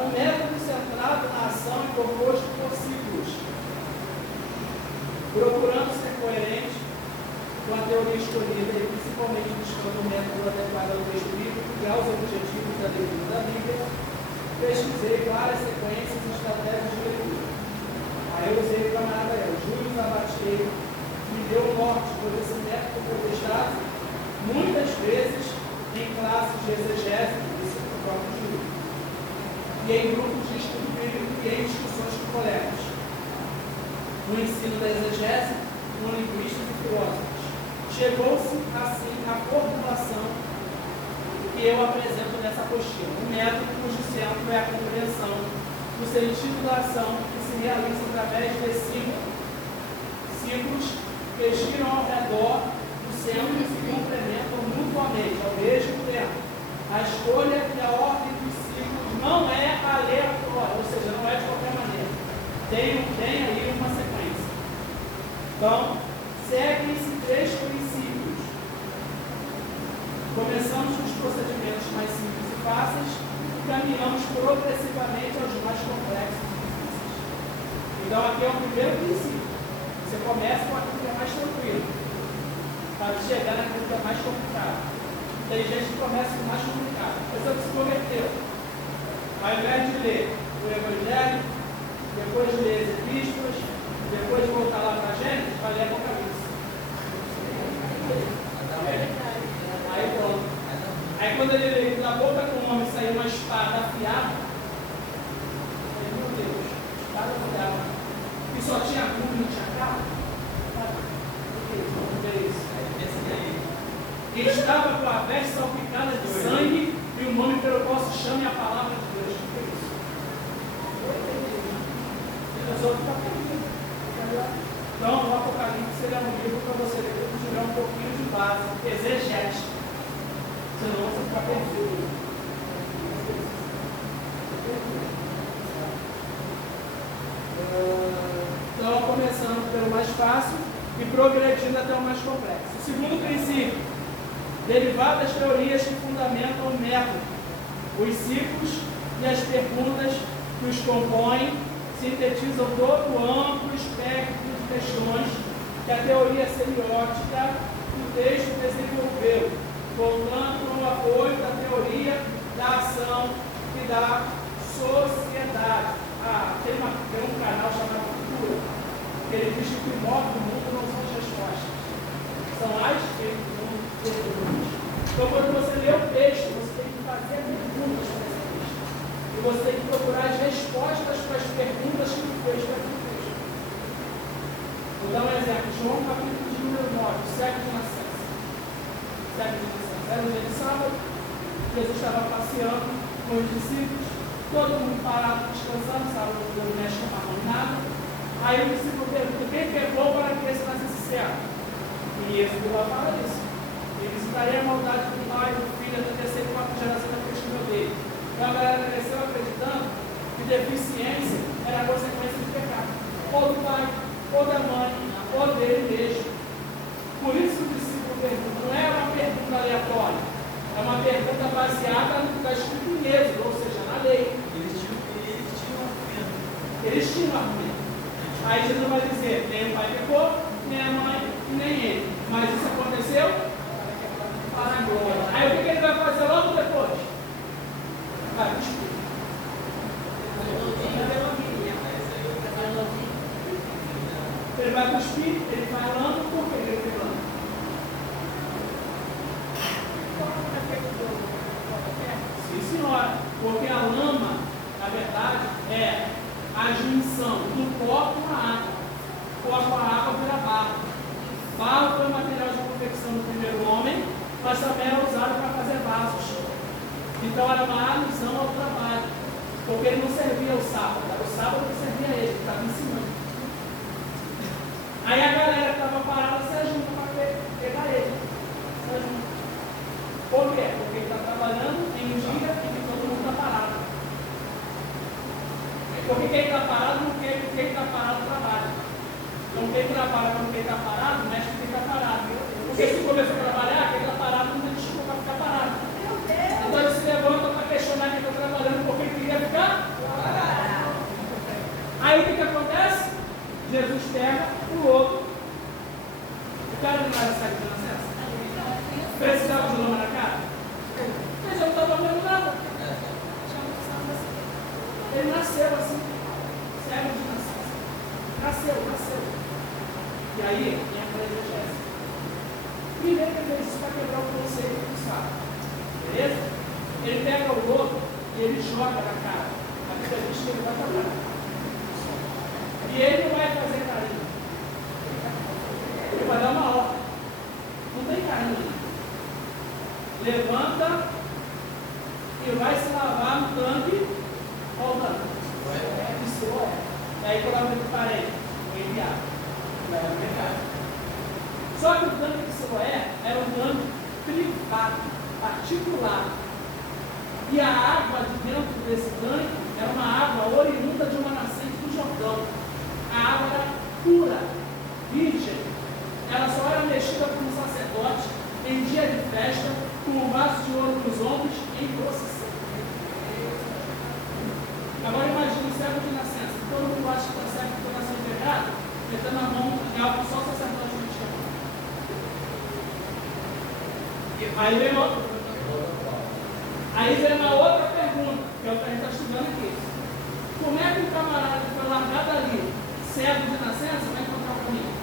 O método centrado na ação e composto por ciclos, procurando ser coerente com a teoria escolhida e principalmente buscando um método adequado ao texto bíblico e aos objetivos da leitura da Bíblia, pesquisei várias sequências e estratégias de leitura. Aí eu usei o camarada Júlio Zabateiro, que me deu o norte, pois esse método foi testado muitas vezes em classes de exegese, isso é o próprio Júlio, e em grupos de estudo bíblico e em discussões com colegas. No ensino da exegese, com linguistas e filósofos. Chegou-se, assim, à formulação que eu apresento nessa apostila. Um método cujo centro é a compreensão do sentido da ação que se realiza através de ciclos que giram ao redor do centro e se complementam mutuamente ao mesmo tempo. A escolha e a ordem dos ciclos não é aleatória, ou seja, não é de qualquer maneira. Tem aí uma sequência. Então, seguem-se 3 princípios. Começamos com os procedimentos mais simples e fáceis e caminhamos progressivamente aos mais complexos e difíceis. Então, aqui é o primeiro princípio. Você começa com aquilo que é mais tranquilo, para chegar naquilo que é mais complicado. Tem gente que começa com o mais complicado. A pessoa que se converteu, ao invés de ler o Evangelho, depois de ler as epístolas, depois de voltar lá para a Gênesis, vai ler Apocalipse. Aí pronto. Aí quando ele lê que da boca do homem saiu uma espada afiada, ele, meu Deus, espada afiada. E só tinha gume, não tinha cabo? Por que isso? Ele estava com a veste salpicada de sangue e o nome pelo qual se chama a palavra de Deus. O que é isso? Os outros estão perdidos. Então, o Apocalipse é um livro para você ler que tiver um pouquinho de base, exegética. Senão você fica perdido. Então, começando pelo mais fácil e progredindo até o mais complexo. O segundo princípio, derivar das teorias que fundamentam o método, os ciclos e as perguntas que os compõem sintetizam todo o amplo espectro de questões que a teoria semiótica do texto desenvolveu, voltando no apoio da teoria da ação e da sociedade. Tem um canal chamado Cultura, que ele diz que o que move o mundo não são as respostas, são as perguntas. Então, quando você lê o texto, você tem que fazer perguntas para esse texto. E você tem que procurar as respostas para as perguntas que o fez para aquele texto. Vou dar um exemplo. João capítulo de número 9, século de nascença. Era um dia de sábado, Jesus estava passeando com os discípulos, todo mundo parado, descansando, sábado não mexe com nada. Aí o discípulo pergunta: quem pegou para que esse nascesse cego? E esse lá fala isso. Ele visitaria a maldade do pai, do filho, da terceira e quarta geração da criatura dele. Então a galera cresceu acreditando que deficiência era a consequência de pecado. Ou do pai, ou da mãe, ou dele mesmo. Por isso o discípulo pergunta. Não é uma pergunta aleatória. É uma pergunta baseada no que está escrito em Êxodo, ou seja, na lei. Eles tinham argumento. Aí Jesus vai dizer: nem o pai pecou, nem a mãe, nem ele. Mas isso aconteceu para a glória. Aí o que ele vai fazer logo depois? Vai cuspir. Ele vai cuspir, ele vai lama, por que ele tem lama? Sim, senhora, porque a lama, na verdade, é a junção do pó com a água. Pó com a água vira barro. Barro foi o material de confecção do primeiro homem, mas também era usado para fazer vasos. Então era uma alusão ao trabalho, porque ele não servia o sábado, o sábado não servia ele estava ensinando. Aí a galera que estava parada se ajunta para pegar ele. Se ajunta. Por quê? Porque ele está trabalhando em um dia em que todo mundo está parado. Porque quem está parado não quer que quem está parado trabalha. Então quem trabalha com quem está parado, mexe com quem está parado. Porque se começa a trabalhar, quem está parado não tem desculpa para ficar parado. Então ele se levanta para questionar quem está trabalhando porque ele queria ficar parado. Aí o que acontece? Jesus pega o outro. O cara não vai sair de nascença? Precisava de lama na cara? Mas eu não estava vendo nada. Ele nasceu assim, cego de nascença. Nasceu. E aí, entra a exegese. Primeiro que ele fez isso para quebrar o conceito do sábado. Beleza? Ele pega o outro e ele joga na cara. A Bíblia diz que ele vai trabalhar. E ele não vai fazer carinho. Ele vai dar uma ordem. Não tem carinho. Levanta e vai se lavar no tanque. Qual tanque? Isso é. E aí quando eu abro o parede, vou enviar. Vai ao mercado. Só que o tanque de Siloé era um tanque privado, particular. E a água de dentro desse tanque era uma água oriunda de uma nascente do Jordão. A água era pura, virgem. Ela só era mexida por um sacerdote em dia de festa, com um vaso de ouro nos ombros em procissão. Agora imagine o cego de nascença. Todo mundo acha que está cego porque nasceu de errado, metendo a mão em algo que só o sacerdote não tinha. Aí vem uma outra pergunta, que é o que a gente está estudando aqui. Como é que um camarada que foi largado ali, cego de nascença, vai encontrar o caminho?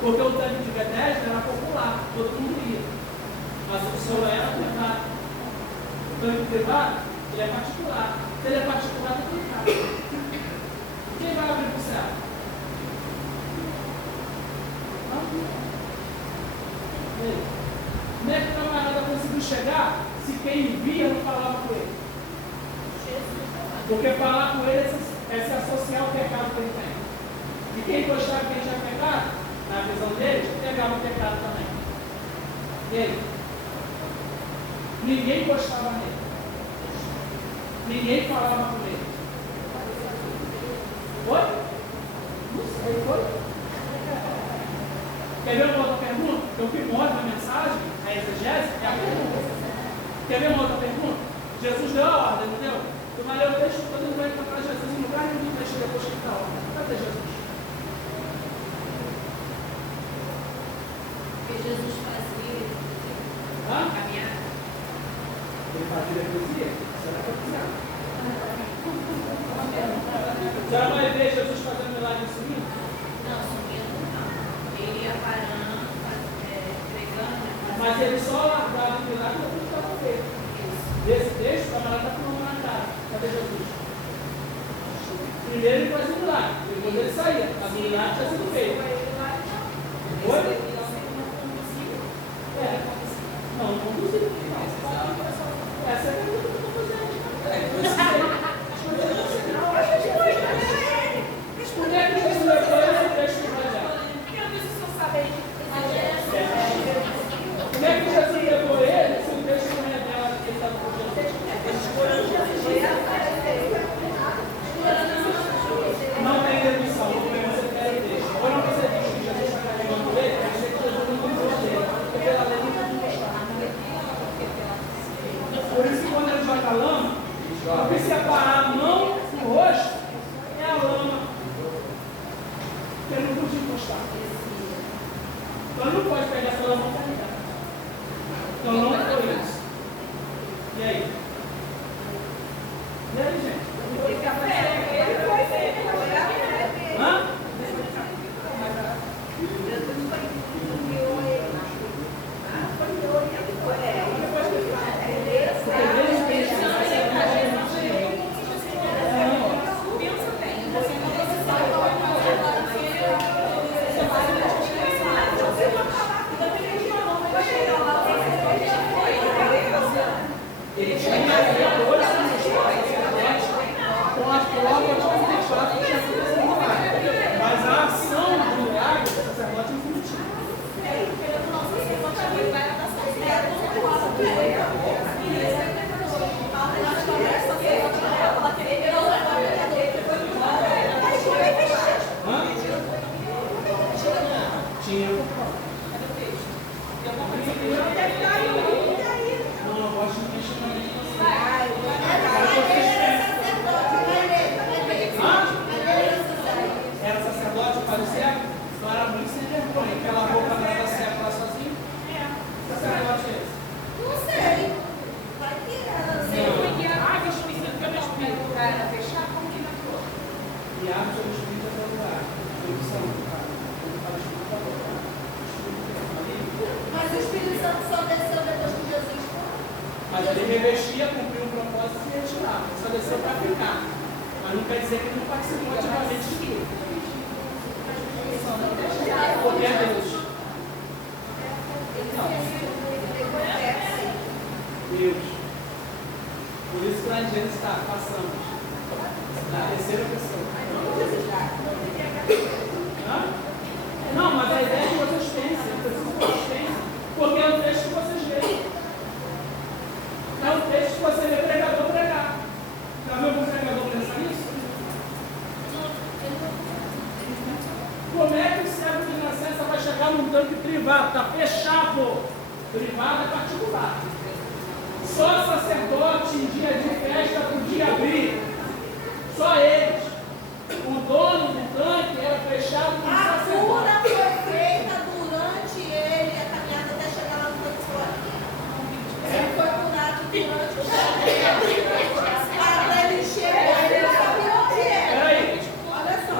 Porque o tanque de Bethesda era popular, todo mundo ia. Mas o seu era privado. O tanque privado, ele é particular. Se ele é particular, não tem cara. Quem vai abrir para o céu? Como é que o camarada conseguiu chegar se quem via não falava com ele? Porque falar com ele é se associar ao pecado que ele tem. E quem gostava que ele tinha pecado, na visão dele, pegava o pecado também. Ele. Ninguém gostava dele. Ninguém falava com ele. Foi? Não sei, foi? Quer ver uma outra pergunta? O que mostra na mensagem, a exegese, é a pergunta. Quer ver uma outra pergunta? Jesus deu a ordem, não deu? Tu vai ler o texto todo, ele vai encontrar Jesus em lugar nenhum do texto depois que está a ordem. Cadê Jesus? Porque Jesus fazia caminhar. Ele fazia a poesia? Será que eu quiser? Já vai ver Jesus fazendo milagre subindo? Não, subindo não. Ele ia parando, pregando. Mas ele só largava o milagre depois que estava feito. Desse texto, o camarada está com uma na cara. Cadê Jesus? Primeiro ele faz o milagre, depois ele saía. A milagre tinha sido feita. Foi? Não, não conduziu. Essa é a pergunta que eu estou fazendo. Como é que Jesus levou esse texto de Evangelho? Como é que Jesus levou ele se o texto não revela que ele estava com Jesus? Não tem demissão, você quer o texto. Quando você diz que Jesus está carregando ele, quer dizer que Jesus não cuidou dele, porque pela lei não pode gostar. Por isso que quando ele joga a lama, o que separar a mão do rosto é a lama. Porque ele não podia encostar. Então ele não pode pegar essa lama e carregar. Então não foi isso. E aí? E aí, gente? Ele foi Ele revestia, cumpriu um propósito e retirava. Ele só desceu para ficar. Mas não quer dizer que ele não participou ativamente de tudo. Porque é Deus. Deus. Por isso que lá em Gênesis está, passamos. Na terceira pessoa. Não, mas a ideia é que vocês pensem, eu preciso que vocês pensem, porque é o texto que vocês veem. É o texto que você vê pregador pregar. Já viu algum pregador pensar nisso? Como é que o servo de nascença vai chegar num tanque privado? Está fechado. Privado é particular. Só sacerdote em dia de festa podia abrir. Só eles. O dono do tanque era fechado com A sacerdote. cura foi feita durante ele, a caminhada até chegar lá no tanque fora. Ele foi curado durante o caminho. Até ele chegar, ele não sabia onde era. Peraí. Olha só.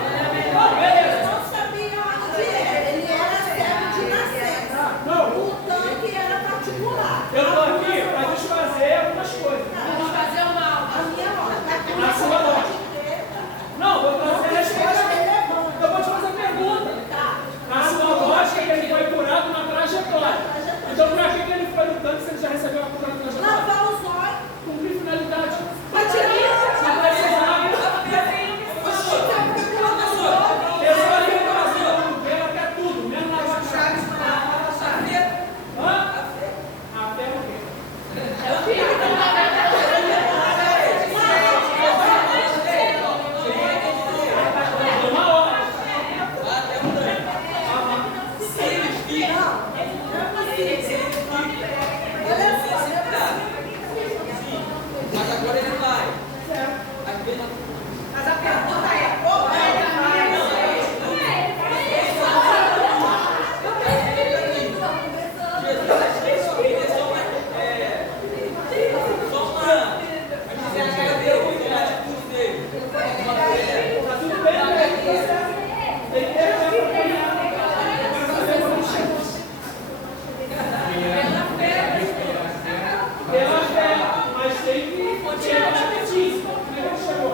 Beleza. Ele não sabia onde era. Ele era servo de nascença. Não. O tanque era particular. Eu estou aqui para desfazer algumas coisas. Vamos fazer uma a minha hora. A sua hora. Não, vou trazer a resposta. Eu vou te fazer a pergunta. A sua lógica é que ele foi curado na trajetória. Então, por que ele foi no tanque se ele já recebeu a cura na trajetória? Lavar os olhos. Cumprir finalidade. Para tirar Não precisava. Pessoa ali no Brasil, não vê até tudo, menos na chave. Hã? A fé é o quê? Uma hora. Mas agora ele vai. Mas a pergunta é, Tá tudo bem, né? Tem que acompanhar. Pela fé, mas tem que continuar a pedir. Como é que ele chegou?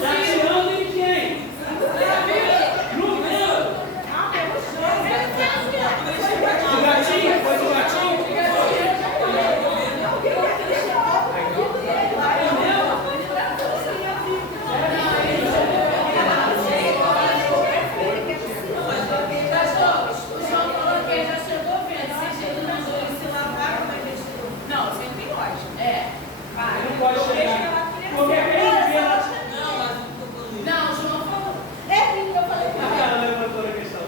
Tá tirando em quem? No mundo. O gatinho? Foi do gatinho? Ele não pode chegar. Porque quem vê lá. A cara levantou a questão.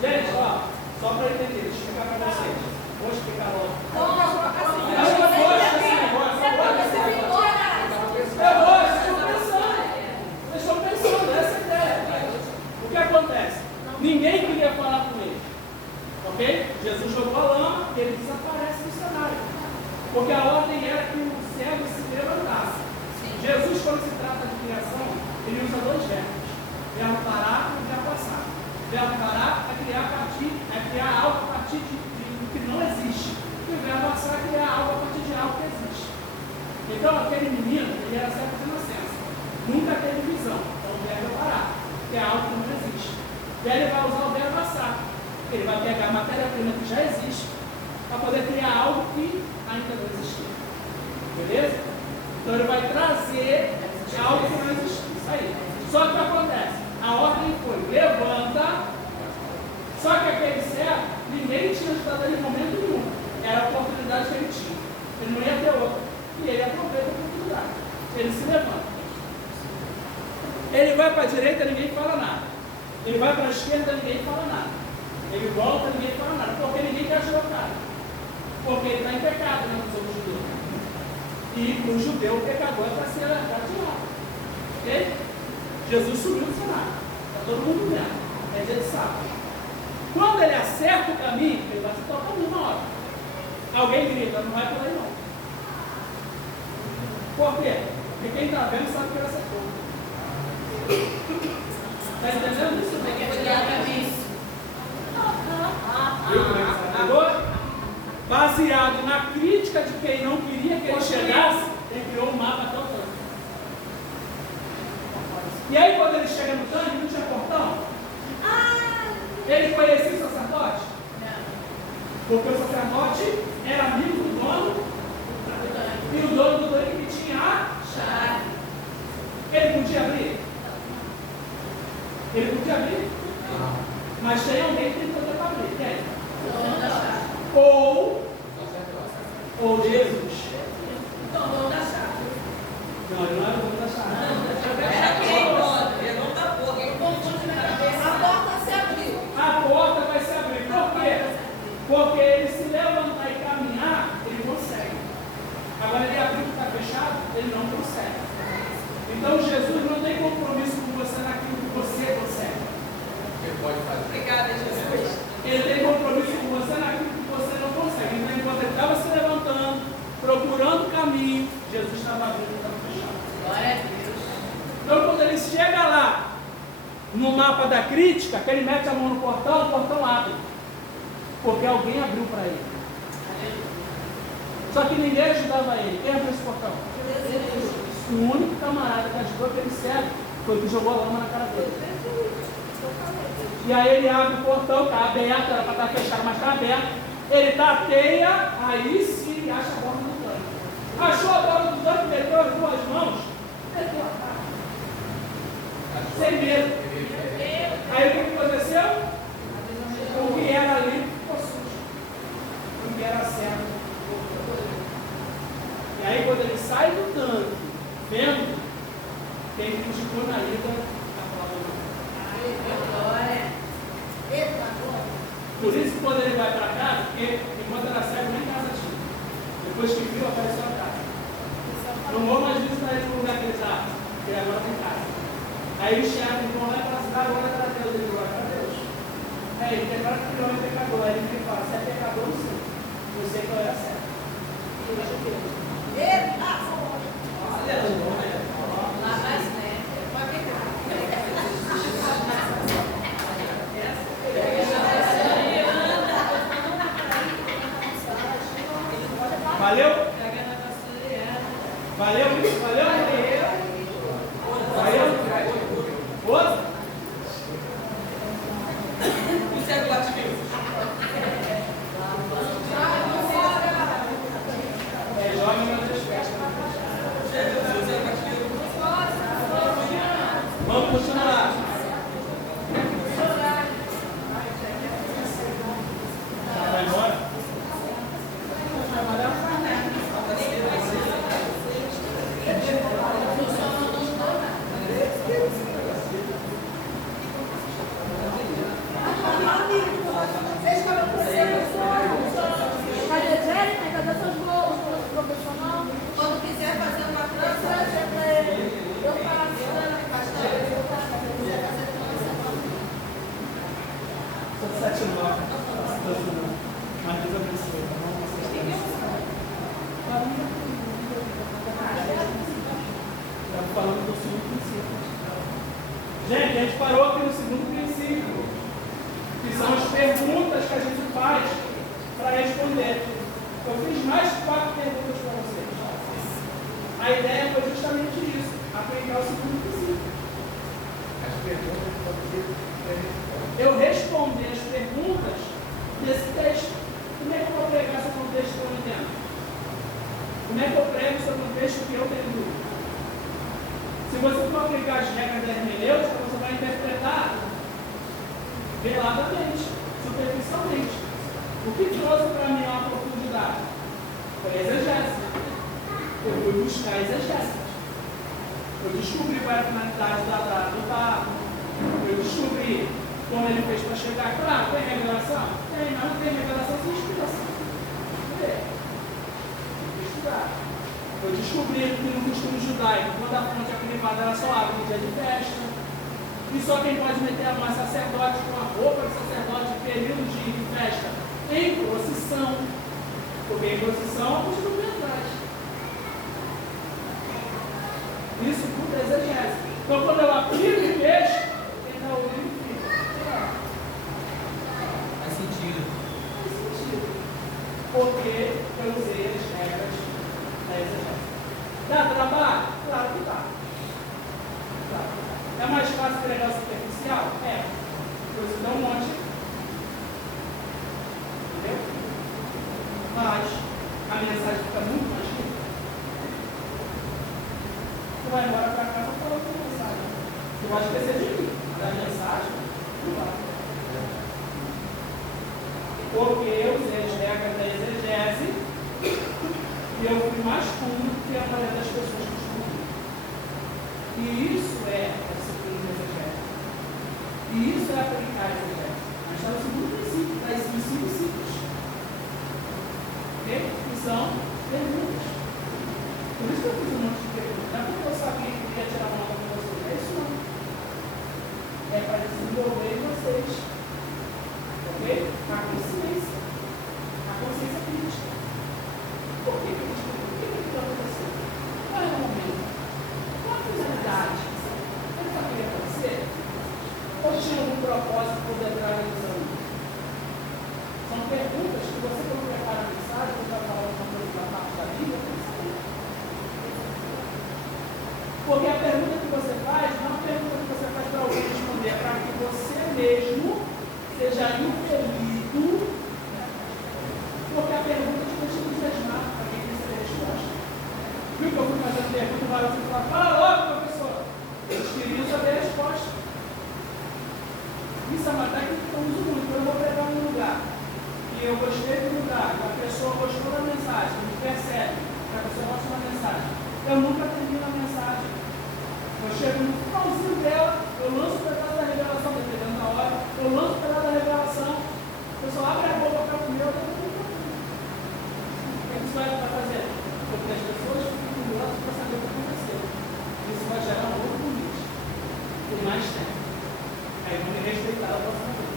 Gente, ó, só para entender, deixa eu explicar para vocês. Vou explicar logo. Eu gosto desse negócio. Vocês estão pensando, essa é a ideia. O que acontece? Ninguém queria falar com ele. Ok? Jesus jogou a lama e ele desaparece do cenário. Porque a ordem era que o cego se levantasse. Jesus, quando se trata de criação, ele usa dois verbos. Verbo parar e verbo passar. Verbo parar é criar algo a partir do que não existe. E o verbo passar é criar algo a partir de algo que existe. Então, aquele menino, ele era cego de nascença. Nunca teve visão. Então, o verbo é parar, que é algo que não existe. E aí ele vai usar o verbo passar. Ele vai pegar a matéria-prima que já existe para poder criar algo que ainda não existia. Beleza? Então, ele vai trazer algo que não existe. Isso aí. Só que o que acontece? A ordem foi, levanta. Só que aquele servo, ninguém tinha ajudado ele em momento nenhum. Era a oportunidade que ele tinha. Ele não ia ter outra. E ele aproveita a oportunidade. Ele se levanta. Ele vai para a direita, ninguém fala nada. Ele vai para a esquerda, ninguém fala nada. Ele volta, ninguém fala nada. Porque ninguém quer ajudar o cara. Porque ele está em pecado, né, nos outros judeus. E para o judeu, o pecador é para ser atirado. Ok? Jesus subiu do cenário. Está todo mundo vendo. É dia de sábado. Quando ele acerta o caminho, ele vai acertar o caminho uma hora. Alguém grita, não vai por aí não. Por quê? Porque quem está vendo sabe que ele acertou. Está entendendo isso? Viu como é que você pegou? Passa baseado na crítica de quem não queria que ele chegasse, ele criou um mapa até o tanque. E aí, quando ele chega no tanque, não tinha portão? Ele conhecia o sacerdote? Porque o sacerdote era amigo do dono, e o dono do tanque tinha a chave. Ele podia abrir? Ele podia abrir? Mas tem alguém que tem poder para abrir. Quem? Ou Jesus. Então, dono da chave. Não, ele não era o dono da chave. A porta se abriu. A porta vai se abrir. Por quê? Porque ele se levantar e caminhar, ele consegue. Agora, ele abrir o que está fechado, ele não consegue. Então, Jesus não tem compromisso com você naquilo que você consegue. Ele pode fazer. Obrigada, Jesus. Ele tem compromisso com você naquilo que você não consegue. Então, enquanto ele estava se levantando, procurando o caminho, Jesus estava abrindo e estava fechado. Glória a Deus. Então, quando ele chega lá, no mapa da crítica, que ele mete a mão no portão, o portão abre. Porque alguém abriu para ele. Só que ninguém ajudava ele. Quem abriu esse portão? O único camarada que ajudou aquele cego foi o que jogou a lama na cara dele. E aí ele abre o portão, está aberto, era para estar fechado, mas está aberto. Ele tateia, aí sim ele acha a borda do tanque. Achou a borda do tanque, meteu as duas mãos, meteu a cara. Sem medo. Aí o que aconteceu? O que era limpo ficou sujo. O que era certo. E aí quando ele sai do tanque, vendo, quem criticou na ida, está falando. Por isso que quando ele vai para casa, porque enquanto era cego, nem casa tinha. Depois que viu, apareceu a casa. Não vou mais visitar ele no lugar que ele está, porque agora tem casa. Aí o chefe vão lá e fala assim, agora para Deus, ele vai para Deus. Ele tem agora que não é pecador. Aí ele fala, se é pecador, não sei. Eu sei que eu era certo. E eu acho que ele. Lá mais neto. Pode pegar. Valeu? Valeu? Valeu? Valeu? Outro? Isso é relativo. Joga nas outras festas. Vamos continuar. Vai embora? Vocês falam com profissional? Quando quiser fazer uma trança, eu faço. Estou 7 e 9. Mas Deus abençoe. Estamos falando do segundo princípio. Gente, a gente parou aqui no segundo princípio, que são as perguntas que a gente faz para responder. Eu fiz mais 4 perguntas para vocês. A ideia foi justamente isso, aprender o segundo princípio. As perguntas podem ser Eu respondi as perguntas desse texto. Como é que eu vou pregar sobre um texto que eu não entendo? Como é que eu prego sobre um texto que eu tenho dúvida? Se você for aplicar as regras da hermenêutica, você vai interpretar veladamente, superficialmente. O que trouxe para mim uma profundidade? Foi a exegese. Eu fui buscar exegese. Eu descobri qual era a finalidade do dado. Eu descobri como ele fez para chegar. Claro, tem revelação? Tem, mas não tem revelação sem inspiração. Tem que estudar. Eu descobri que no costume judaico, quando a fonte é privada, ela só abre no dia de festa. E só quem pode meter a mão é sacerdote com a roupa de sacerdote em período de festa em procissão. Porque em procissão é costume atrás. Isso tudo é exegese. Então quando eu aplico o texto, quem está ouvindo fica. Faz sentido. Faz sentido. Porque É mais fácil pregar superficial? É. Você dá um monte. Entendeu? Mas a mensagem fica muito mais rica. Tu vai embora para casa e fala outra mensagem. Tu vai esquecer de mim. Da mensagem, tu vai. Porque eu usei as regras da exegese e eu fui mais fundo do que a maioria das pessoas costumam. E isso é a disciplina da exegese. E isso é aplicar a exegese. Mas está no segundo princípio, está em 5 ciclos. Ok? Que são perguntas. Por isso que eu fiz um monte de perguntas. Não é porque eu sabia que queria tirar uma nota com vocês. É isso não. É para desenvolver vocês. Ok? A consciência. A consciência crítica. Por que crítica? Por que isso está acontecendo? Qual é o momento? Qual a finalidade? Ele só queria acontecer? Ou tinha algum propósito por detrás da visão? São perguntas que você, quando prepara a mensagem, quando vai falar alguma coisa da parte da Bíblia, tem que saber. Porque a pergunta que você faz não é uma pergunta que você faz para alguém responder, é para que você mesmo seja impelido, porque a pergunta te deixa entusiasmado para quem quer saber a resposta. Viu que eu fui fazendo pergunta e você fala, fala logo, professor. Eles queriam saber a resposta. Isso é uma técnica que eu uso muito. Quando eu vou pregar um lugar e eu gostei do lugar, a pessoa gostou da mensagem, me percebe que a pessoa gosta da mensagem, eu nunca termino a mensagem. Eu chego no finalzinho dela, eu lanço o pedaço da revelação, dependendo da hora, eu lanço o pedaço da revelação, a pessoa abre a boca para comer, eu tenho que comer. O que isso vai fazer? Porque as pessoas ficam curiosas para saber o que aconteceu. Isso vai gerar um outro convite. Por mais tempo. Aí vão me respeitar a próxima vez.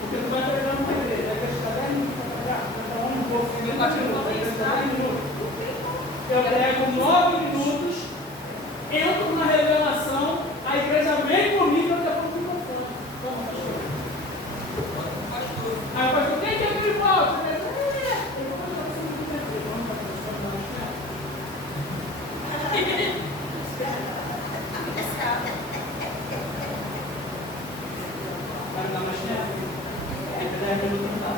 Porque tu vai pregar uma igreja, vai gastar 10 minutos para pregar, vai falar um pouco, vai gastar 10 minutos. Eu prego 9 minutos, entro na revelação, a igreja vem comigo e eu depois fico com fome. Vamos, pastor. Aí o pastor, quem quer que volta? Vai me dar mais tempo? É 10 minutos não dá.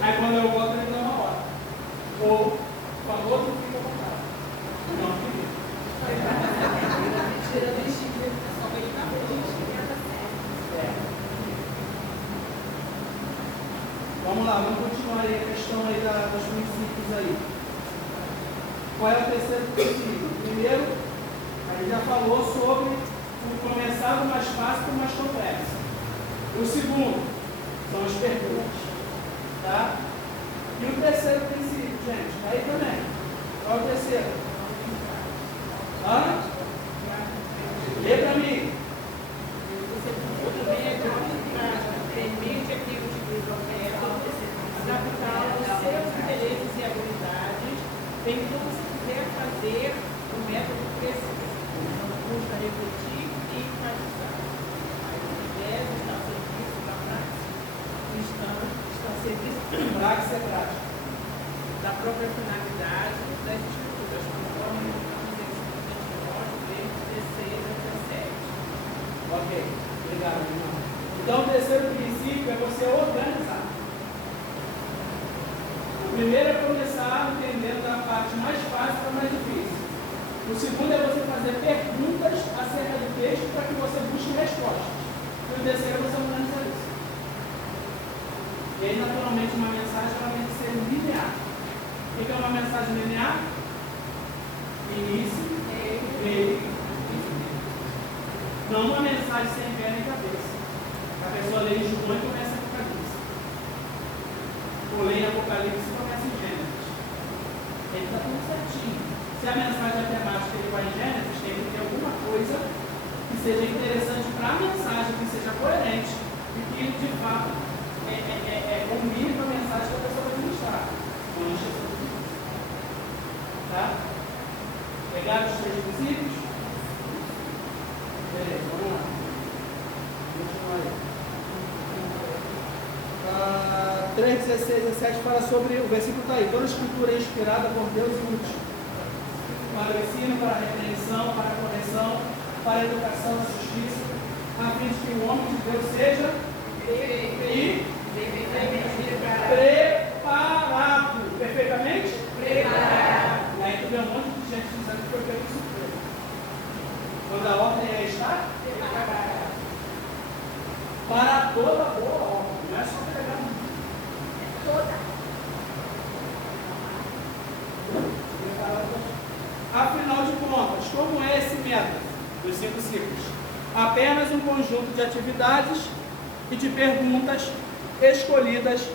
Aí quando eu volto, ele dá uma hora. Ou o famoso fica à vontade. Não, fica. Vamos lá, vamos continuar aí a questão aí dos princípios aí. Qual é o terceiro princípio? Primeiro, a gente já falou sobre o começar do mais fácil para o mais complexo. O segundo são as perguntas. Tá? E o terceiro princípio, gente, tá aí também. Qual é o terceiro? Hã? Lê para mim. Permite aquilo que diz ao adaptar os seus interesses e habilidades, bem como se quiser fazer o método preciso. Não custa refletir e enfatizar. As ideias estão a serviço da prática. Estão a serviço da própria finalidade das escrituras, conforme os ensinamentos de 16 a 17. Ok, obrigado, irmão. Então, o terceiro princípio é você organizar. O primeiro é começar entendendo a parte mais fácil para a mais difícil. O segundo é você fazer perguntas acerca do texto para que você busque respostas. E o terceiro é você organizar isso. E aí, naturalmente, uma mensagem ela tem que ser linear. O que é uma mensagem linear? Início, meio e fim. Não uma mensagem sem pé nem cabeça. A pessoa lê em João e começa em Apocalipse. Ou lê em Apocalipse e começa em Gênesis. Ele está tudo certinho. Se a mensagem é temática ele vai em Gênesis, tem que ter alguma coisa que seja interessante para a mensagem, que seja coerente e que de fato combine com a mensagem que a pessoa vai ministrar. Tá? Pegaram os 3 princípios? Beleza, vamos lá. Continuar aí. 3, 16, 17 fala sobre, o versículo está aí, toda a escritura é inspirada por Deus e útil para o ensino, para a repreensão, para a correção, para a educação na justiça, a fim de que o homem de Deus seja preparado. Perfeitamente? Preparado. E aí tu vê um monte de gente dizendo que foi pego de surpresa. Quando a ordem é estar preparado. Para toda boa ordem. Não é só pegar um. Toda. Afinal de contas, como é esse método dos 5 ciclos? Apenas um conjunto de atividades e de perguntas escolhidas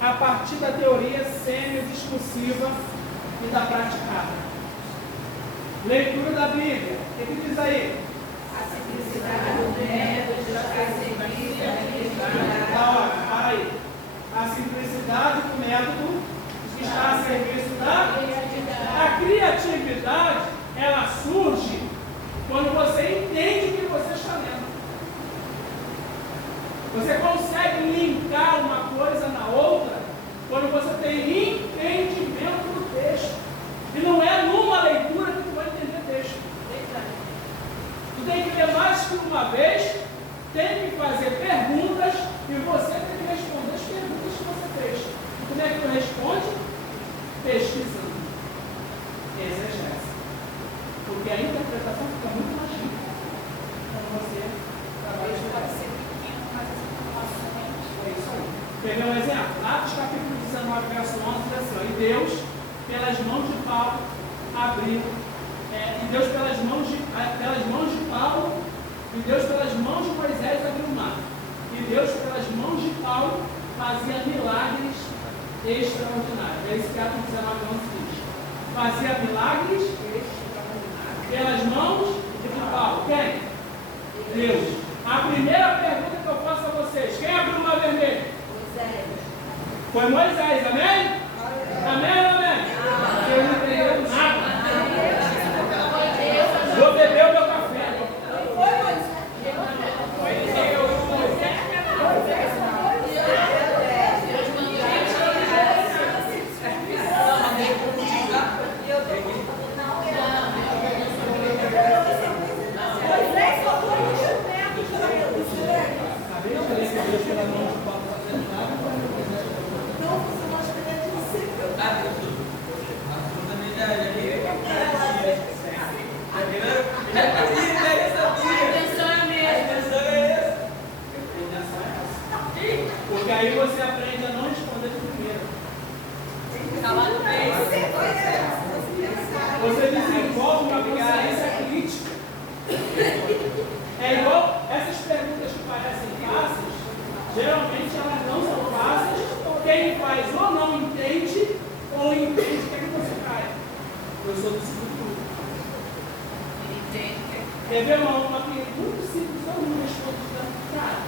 a partir da teoria semi-discursiva e da praticada. Leitura da Bíblia. O que diz aí? A simplicidade do método da Para aí. A simplicidade do método está a serviço da a criatividade, ela surge quando você entende o que você está lendo. Você consegue linkar uma coisa na outra quando você tem entendimento do texto. E não é numa leitura que tu vai entender o texto. Tu tem que ler mais que uma vez, tem que fazer perguntas e você tem que responder as perguntas que você fez. E como é que tu responde? Pesquisando. Exegese. Porque a interpretação fica muito mais rica quando você trabalha de pode ser pequeno, mas as informações. É isso aí. Pegar um exemplo. Atos capítulo 19, verso 11 diz assim: e Deus, pelas mãos de Paulo, abriu. E Deus, pelas mãos de Paulo, e Deus, pelas mãos de Moisés, abriu o mar. E Deus, pelas mãos de Paulo, fazia milagres extraordinários. É isso que Atos 19, 11 diz. Fazia milagres extraordinários. Pelas mãos de Paulo. Quem? Deus. A primeira pergunta que eu faço a vocês: quem abriu o mar vermelho? Moisés. Foi Moisés, amém? Amém ou amém? Eu não entendeu nada. Vou beber o meu café. Foi Moisés. Porque aí você aprende a não responder de primeiro. Você desenvolve uma consciência crítica. É igual essas perguntas que parecem fáceis, geralmente elas não são fáceis. Quem faz ou não entende, ou entende que é que você cai. Eu sou do segundo. Quer ver uma que é muito simples, todo mundo responde dizendo: cara,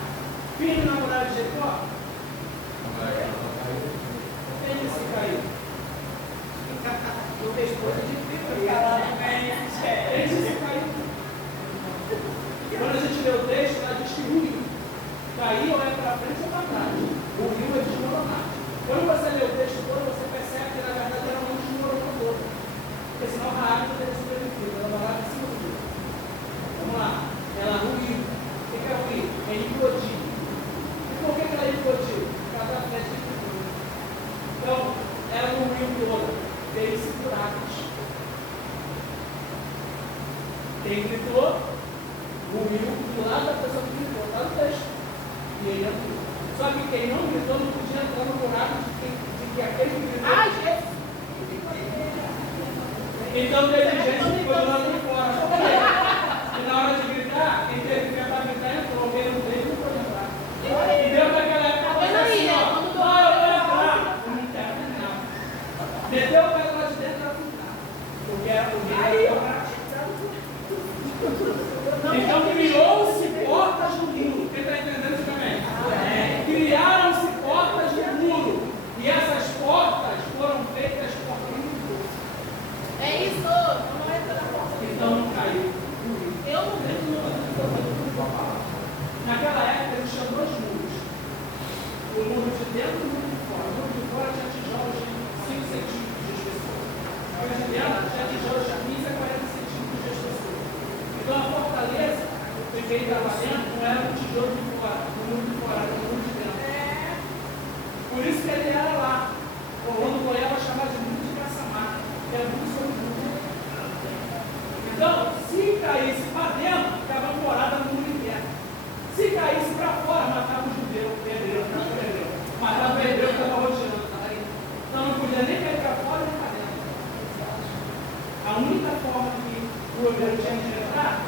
filho namorado de Jacó? Quem disse que caiu? Eu respondo de primeiro. Quem disse que caiu? Quando a gente lê o texto, ela diz que o rio caiu ou é para frente ou para trás. O rio é desmoronado. Quando você lê o texto todo, você percebe que na verdade ela não desmoronou todo. Porque senão a água teria sobrevivido. Ela vai lá em cima do rio. Vamos lá. Ela ruiu. O que é ruir? É implodir. E por que ela implodiu? Por causa da fé de Deus. Então, ela não ruiu toda. Fez-se buracos. Quem gritou, ruiu do lado da pessoa que gritou. Está no texto. E ele entrou. Só que quem não gritou não podia entrar no buraco de que aquele que gritou. Então teve gente que foi lá de fora. E na hora de gritar, quem teve que tentar gritar entrou. Quem não teve não pode entrar. E Deus naquela época falou assim: ó, não, eu vou entrar. Eu não quero entrar. Meteu o pé lá de dentro para entrar. Porque era o rei. Então criou-se portas no muro. Quem está entendendo isso também? Criaram-se portas no muro. E essas portas foram feitas portas no muro. É isso. Não entra na porta. Então não caiu. Eu não vejo no naquela época eles tinham 2 muros. O muro de dentro e o muro de fora. tinha tijolos de 15 a 40 centímetros de espessura. Então a fortaleza, que veio trabalhando, não era um tijolo de fora, no muro de fora, era no muro de dentro. Por isso que ele era lá. O Rolando Goiaba chamava de muro de caça-mata, que era muito sobre muro. Então, se caísse para dentro, ficava ancorada no muro interno. Se caísse para fora, matava o judeu, o pedreiro, matava o hebreu que estava rodeando. Então não podia nem cair para fora nem para dentro. A única forma que o hebreu tinha de entrar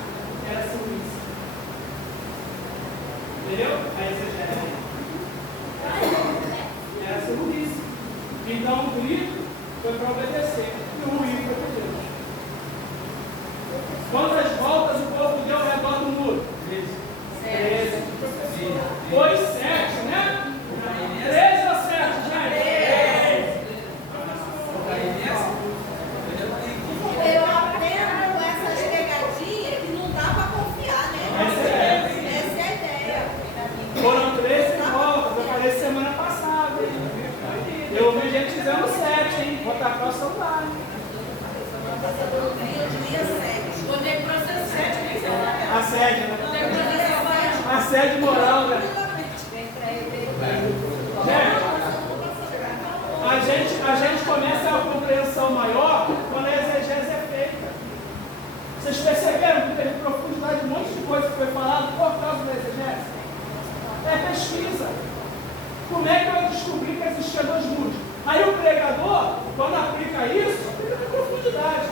era submissa. Entendeu? A exegese. Era submissa. Então o grito foi para obedecer e o ruído foi para Deus. Quantas voltas o povo deu ao redor do muro? 13. Foi 7, né? 13 ou 7, gente? Eu aprendo com essas pegadinhas que não dá para confiar, né? Essa é a ideia. Foram 13 voltas, eu falei semana passada, hein? Eu ouvi gente dizendo 7, hein? Vou tacar o celular, hein? Assédio, né? Assédio moral, né? Gente, a gente começa a compreensão maior quando a exegese é feita. Vocês perceberam que teve profundidade de um monte de coisa que foi falado por causa da exegese? É pesquisa. Como é que eu descobri que existia 2 mundos? Aí o pregador, quando aplica isso, aplica com profundidade.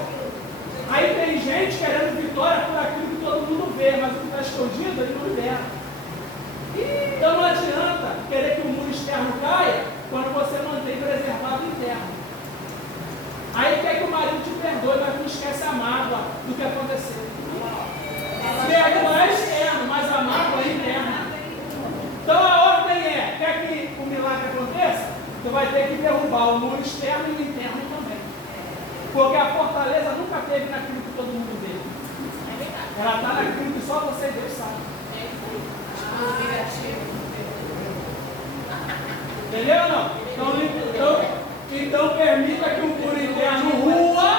Aí tem gente querendo vitória por aquilo que todo mundo vê, mas o que está escondido ele não libera. Então não adianta querer que o muro externo caia quando você mantém preservado o interno. Aí quer que o marido te perdoe, mas não esquece a mágoa do que aconteceu. Perdoa é externo, mas a mágoa é interna. Então a ordem é, quer que o milagre aconteça? Tu vai ter que derrubar o muro externo e o interno também. Porque a fortaleza nunca teve naquilo que todo mundo vê. Ela está naquilo que só você e Deus sabe. Entendeu ou não? Então permita que o muro interno rua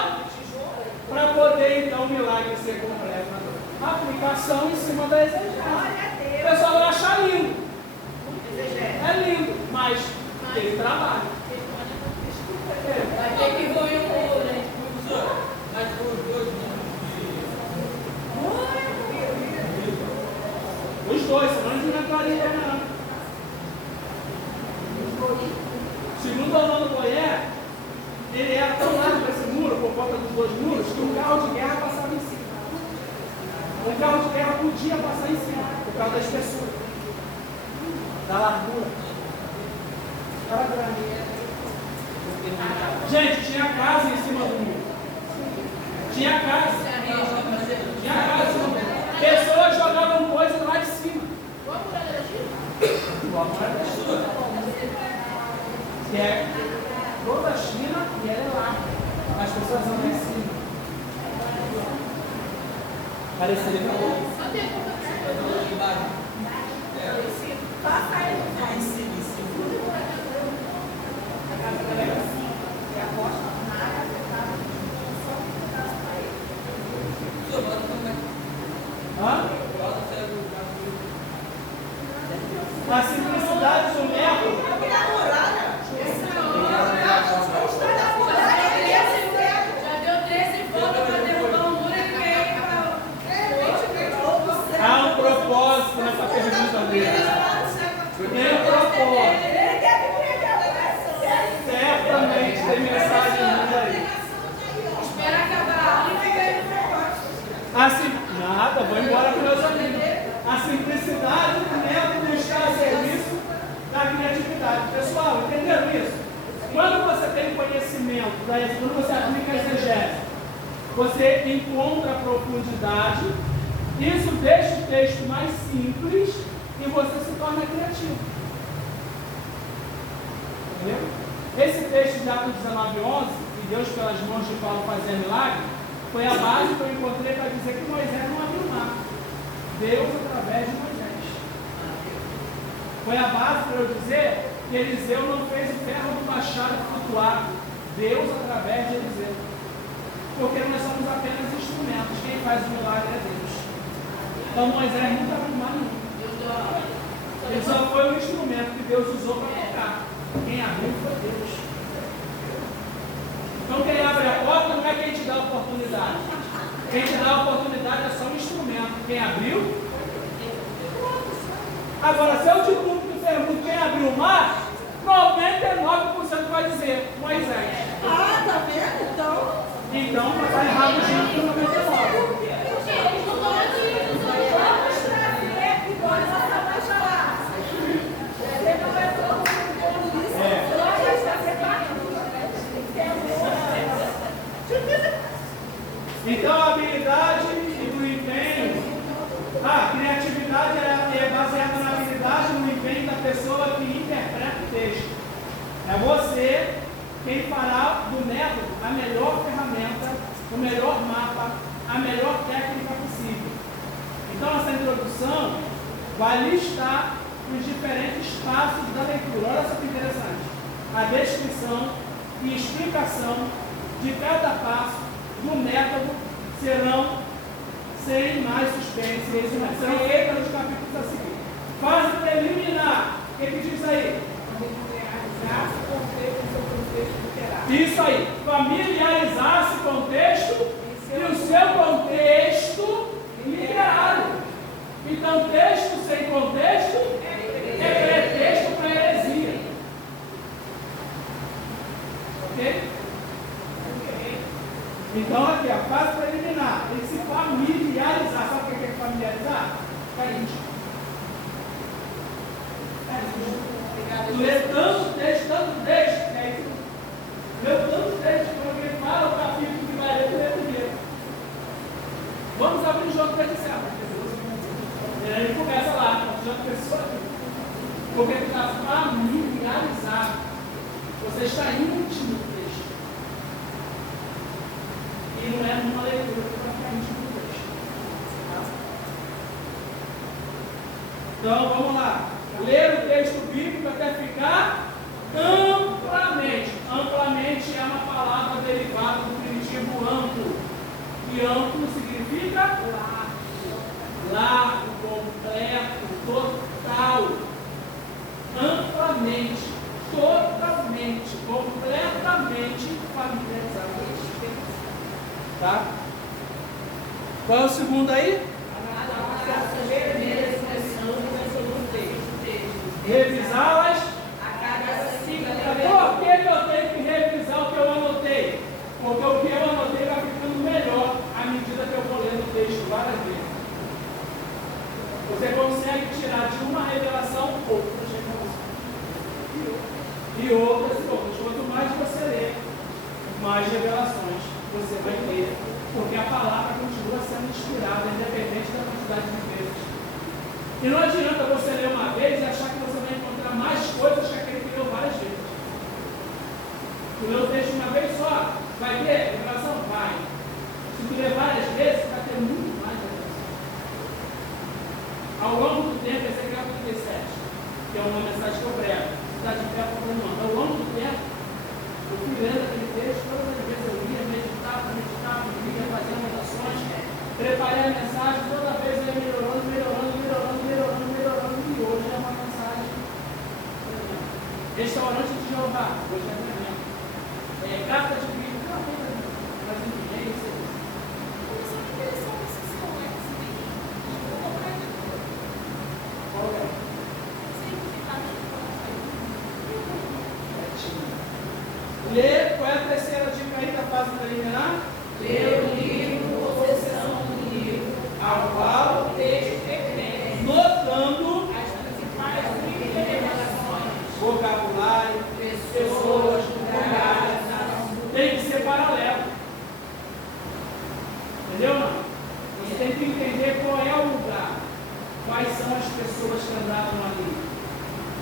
para poder então o milagre ser completo. Aplicação em cima da exegese. O pessoal vai achar lindo. É lindo, mas ele trabalha. Vai ter que ruir o muro, né? Mas os 2 Os 2, senão eles não entrariam não. Segundo o Rolando Goiaba, ele era tão largo para esse muro, por conta dos 2 muros, que um carro de guerra passava em cima. Um carro de guerra podia passar em cima, por causa da espessura, da largura. Era grande. Gente, tinha casa em cima do muro. Tinha casa. Tinha casa. Pessoas jogavam coisas lá de cima. Igual a muralha da China. Que é toda a China e ela é lá. As pessoas andam em cima. Pareceria que eu vou. Passa aí. A simplicidade do método. Há um propósito nessa pergunta dele. Tem um propósito. Certamente tem mensagem aí. Espera acabar. Assim, nada, vou embora com meus amigos. A simplicidade do método está a serviço da criatividade. Pessoal, entenderam isso? Quando você tem conhecimento, quando você aplica a exegese, você encontra a profundidade, isso deixa o texto mais simples e você se torna criativo. Entendeu? Esse texto de Atos 19:11, que Deus pelas mãos de Paulo fazia milagre, foi a base que eu encontrei para dizer que Moisés não abriu o mar. Deus através de Moisés. Foi a base para eu dizer que Eliseu não fez o ferro do machado flutuar. Deus através de Eliseu. Porque faz o milagre é Deus. Então Moisés não estava arrumado nenhum. Ele só foi um instrumento que Deus usou para tocar. Quem abriu foi Deus. Então quem abre a porta não é quem te dá a oportunidade. Quem te dá a oportunidade é só um instrumento. Quem abriu? Agora, se eu te pergunto quem abriu o mar, 99% vai dizer Moisés. Ah, tá vendo? Então, está errado junto com 99. Vamos trazer que nós vamos falar. Você não é todo mundo isso. Nós vamos fazer parte. Então, a habilidade e do empenho, a criatividade é baseada na habilidade e no empenho da pessoa que interpreta o texto. É você quem fará do método a melhor ferramenta, o melhor mapa, a melhor técnica possível. Então, essa introdução vai listar os diferentes passos da leitura. Olha só que interessante. A descrição e explicação de cada passo do método serão sem mais suspense, serão feitas nos capítulos a seguir. Fase preliminar. O que diz aí? Isso aí. Familiarizar-se com o texto e o seu contexto literário. Então, texto sem contexto é pretexto para heresia. Ok? Então, aqui, a fase preliminar, tem que se familiarizar. Sabe o que é familiarizar? Fica íntimo. Ler tanto texto, leu tanto texto, quando alguém fala o capítulo que vai ler, tu lê primeiro. Vamos abrir o jogo para iniciar. E aí começa lá, o jogo pessoa aqui. Porque tu está familiarizado. Você está íntimo do texto. E não é numa leitura que vai ficar íntimo do texto. Então, vamos lá. Ler o texto bíblico até ficar amplamente. Amplamente é uma palavra derivada do primitivo amplo. E amplo significa largo, completo, total. Amplamente, totalmente, completamente familiarizado. Tá? Qual é o segundo aí? Revisá-las a cada ciclo. Por que eu tenho que revisar o que eu anotei? Porque o que eu anotei vai ficando melhor à medida que eu vou lendo o texto várias vezes. Você consegue tirar de uma revelação outras revelações. E outras e outras. Quanto mais você lê, mais revelações você vai ter. Porque a palavra continua sendo inspirada, independente da quantidade de vezes. E não adianta você ler uma vez e achar que você vai encontrar mais coisas que aquele que leu várias vezes. Tu leu o texto uma vez só, vai ter revelação? Vai. Se tu ler várias vezes, vai ter muito mais revelação. Ao longo do tempo, esse aqui é o 37, que é uma mensagem que eu prego. Se está de pé, não. Ao longo do tempo, eu fui lendo aquele texto, todas as vezes eu lia, meditava, lia, fazia anotações, preparei a mensagem, toda vez eu ia melhorando, e hoje é uma mensagem. Restaurante de Jeová, hoje é tremendo. Carta de Bíblia, não tem mas enfim, é isso aí. Ler, qual é a terceira dica aí da fase preliminar? Ler o livro, possessão do livro, Ao qual o texto referente, notando as principais revelações, vocabulário, pessoas, lugares, tem que ser paralelo. Entendeu não? Você tem que entender qual é o lugar, quais são as pessoas que andavam ali.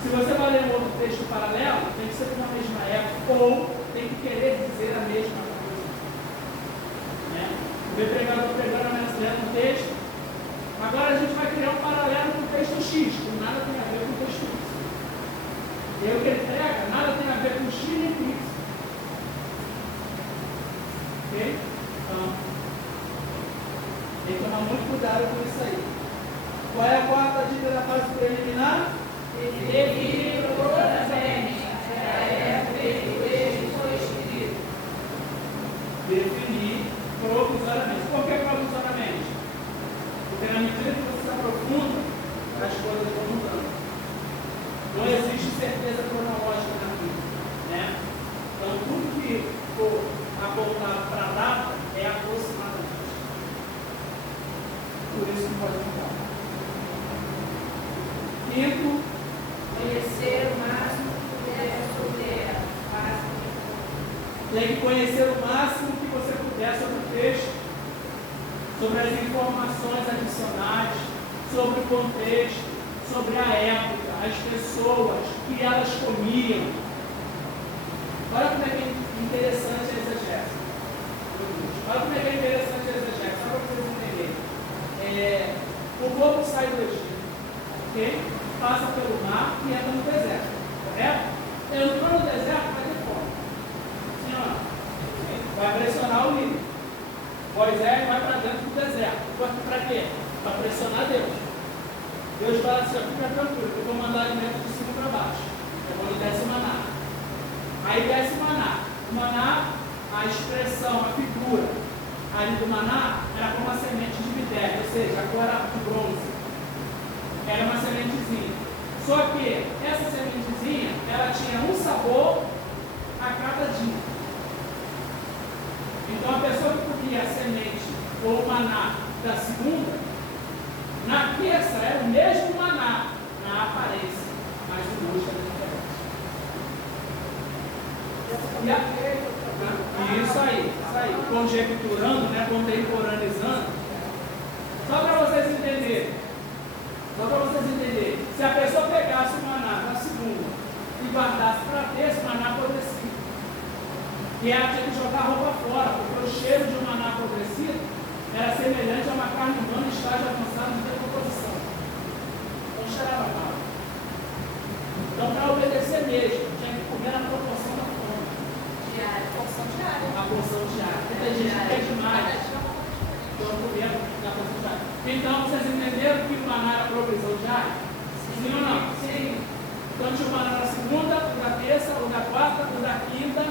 Se você vai ler um outro texto paralelo, tem que ser na mesma época, ou tem que querer dizer a mesma coisa. Né? O meu pregador pregando lendo um texto, agora a gente vai criar um paralelo com o texto X, que nada tem a ver com o texto Y. E o que ele prega, nada tem a ver com X nem com Y. Ok? Então, Tem que tomar muito cuidado com isso aí. Qual é a quarta dica da fase preliminar? Definir profundamente a época em que o eixo foi escrito. Definir provisoriamente. Por que provisoriamente? Porque na medida que você se aprofunda, as coisas vão mudando. Não existe certeza cronológica na vida, né? Então, tudo que for apontado para a data é aproximadamente. Por isso que pode mudar. Quinto, Conhecer o máximo que puder sobre ela. tem que conhecer o máximo que você puder sobre o texto, sobre as informações adicionais, sobre o contexto, sobre a época, as pessoas, o que elas comiam. Olha como é que é interessante a exegese. Olha como é que é interessante a exegese, só para vocês entenderem. O povo sai do Egito, ok? Passa pelo mar e entra no deserto, correto? Entrou no deserto, vai ter fome. Sim ou não? Vai pressionar o líder. Moisés vai para dentro do deserto. Para quê? Para pressionar Deus. Deus fala assim: fica tranquilo, eu vou mandar alimento de cima para baixo. É quando desce maná. Aí desce maná. O maná, a expressão, a figura ali do maná era como uma semente de vidélia, ou seja, a cor era de bronze. Era uma sementezinha. Só que essa sementezinha, ela tinha um sabor a cada dia. Então a pessoa que comia a semente ou o maná da segunda, na terça era o mesmo maná na aparência, mas o gosto era diferente. Isso aí. Conjecturando, né, contemporaneizando, só para vocês entenderem. Se a pessoa pegasse o maná na segunda e guardasse para a terça, o maná apodrecia. E ela tinha que jogar a roupa fora, porque o cheiro de um maná apodrecido era semelhante a uma carne humana em estágio avançado de decomposição. Não cheirava mal. Então, para obedecer mesmo, tinha que comer na proporção da fome. Diária, porção diária. A porção diária. Muita gente quer demais. Então, comer na porção diária. Então, vocês entenderam que o maná era provisão diária? Sim ou não? Sim. Então, tinha o maná na segunda, o da terça, o da quarta, o da quinta,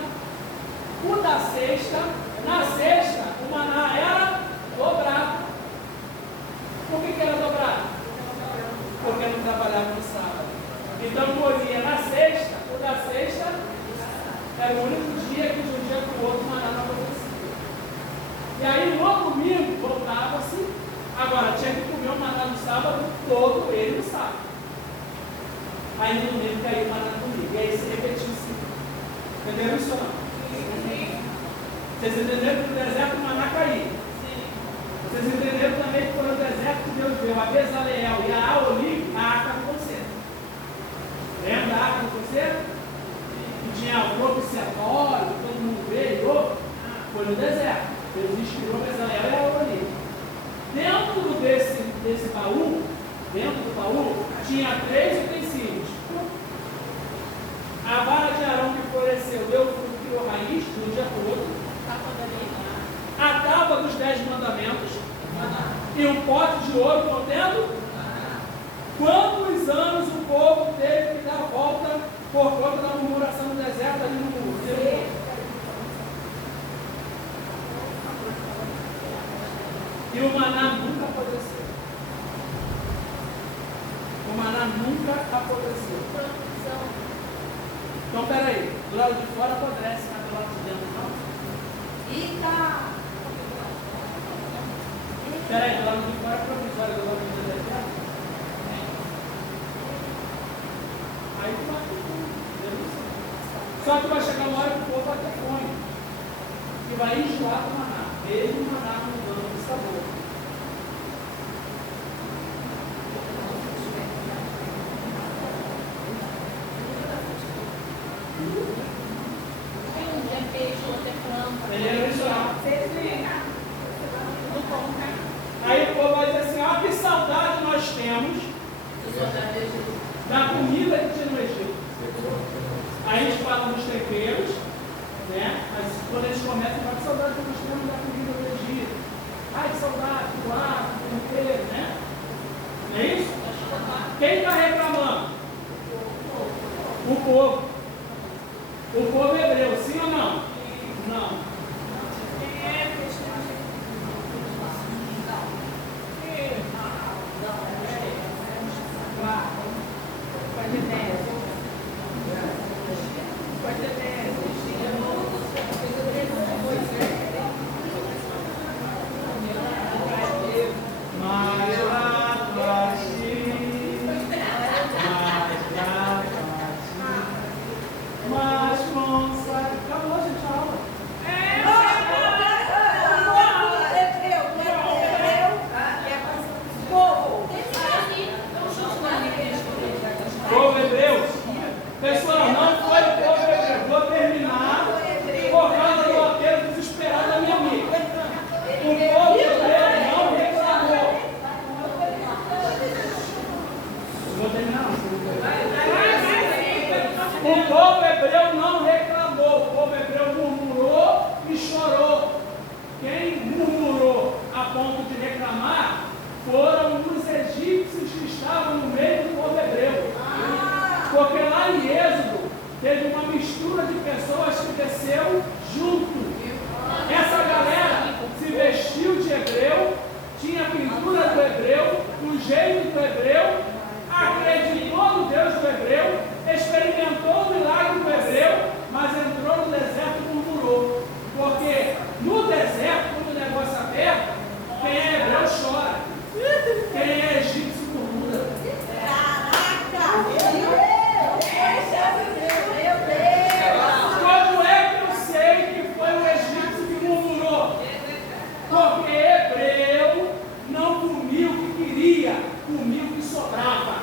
o da sexta. Na sexta, o maná era dobrado. Por que era dobrado? Porque não trabalhava no sábado. Então, colhia na sexta, o da sexta era o único dia que de um dia para o outro o maná não acontecia. E aí, no domingo, voltava-se. Agora, tinha que comer o maná no sábado, todo ele no sábado. Aí no domingo caiu o maná no domingo. E aí se repetiu o ciclo. Entenderam isso ou não? Sim. Vocês entenderam que no deserto o maná caía? Sim. Vocês entenderam também que foi no deserto que Deus deu a Bezaleel e a Aolive, a arca do concerto. Lembra da arca do concerto? Que tinha o propiciatório, todo mundo veio. Foi no deserto. Deus inspirou Bezaleel e a Aolive. Dentro desse baú, tinha 3 utensílios. A vara de Arão que floresceu, deu fruto, criou raiz, no dia todo. A tábua dos 10 mandamentos. E um pote de ouro contendo. Quantos anos o povo teve que dar a volta por conta da murmuração do deserto ali no muro? E o maná nunca apodreceu. O maná nunca apodreceu. Então, peraí, do lado de fora apodrece, mas do lado de dentro não? Eita! Peraí, do lado de fora é provisório, do lado de dentro é. Aí tu vai ter fome. Só que vai chegar uma hora que o povo vai ter fome. E vai enjoar do maná. Mesmo o maná mudando de sabor. Ele é original. Aí o povo vai dizer assim: ó, que saudade nós temos da comida que tinha no Egito. Aí a gente fala dos temperos, né? Mas quando eles começam, fala que saudade que nós temos da comida do Egito. Ai, que saudade, lá, ponto de reclamar foram os egípcios que estavam no meio do povo hebreu. Porque lá em Êxodo teve uma mistura de pessoas que desceu junto. Essa galera se vestiu de hebreu, tinha a pintura do hebreu, o jeito do hebreu, acreditou no Deus do hebreu, experimentou o milagre do hebreu, mas entrou no deserto e murmurou. Porque no deserto, quando o negócio aperta, quem é hebreu chora, quem é egípcio murmura. Como é que eu sei que foi o egípcio que murmurou? Porque hebreu não comia o que queria, comia o que sobrava.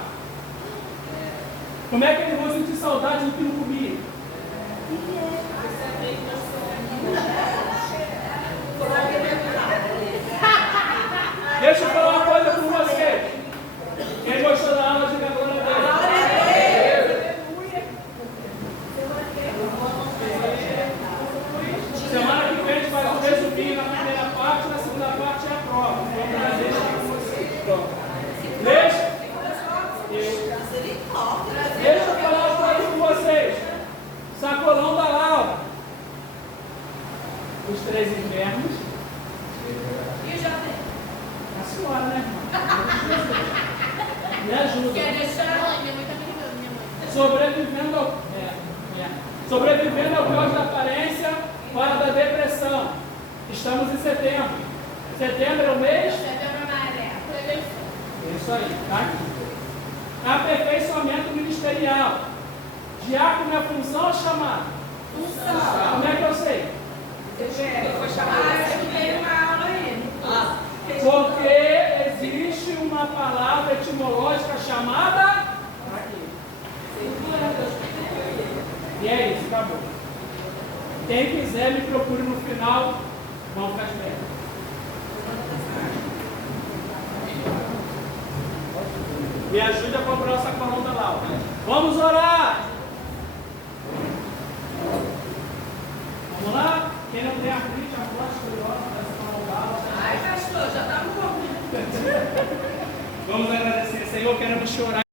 Como é que eles vão sentir saudade do que não comia? Deixa eu falar uma coisa com você. Quem gostou da aula de glória a Deus? Semana que vem a gente faz um resuminho na primeira parte, na segunda parte é a prova. Vamos trazer isso aqui com vocês. Pronto. Deixa eu falar uma coisa com vocês. Sacolão da Laura. Os 3 invernos. E já tem. A senhora, né, irmã? Me ajuda. Quer deixar? Minha mãe tá me ligando, minha mãe. Sobrevivendo ao caos da aparência para da depressão. Estamos em setembro. Setembro é o mês? Setembro amarelo. Isso aí, tá aqui. Aperfeiçoamento ministerial. Diácono é função ou chamado? Função. Como é que eu sei? Eu tenho uma aula aí. Porque existe uma palavra etimológica chamada aqui. E é isso, acabou. Quem quiser me procure no final, vamos ficar esperando. Me ajude a comprar o sacolão da Laura. Vamos orar! Vamos lá? Quem não tem artrite, aposta, curiosa, sacolão da Laura. Ai, pastor, já tá no momento. Vamos agradecer. Senhor, queremos chorar.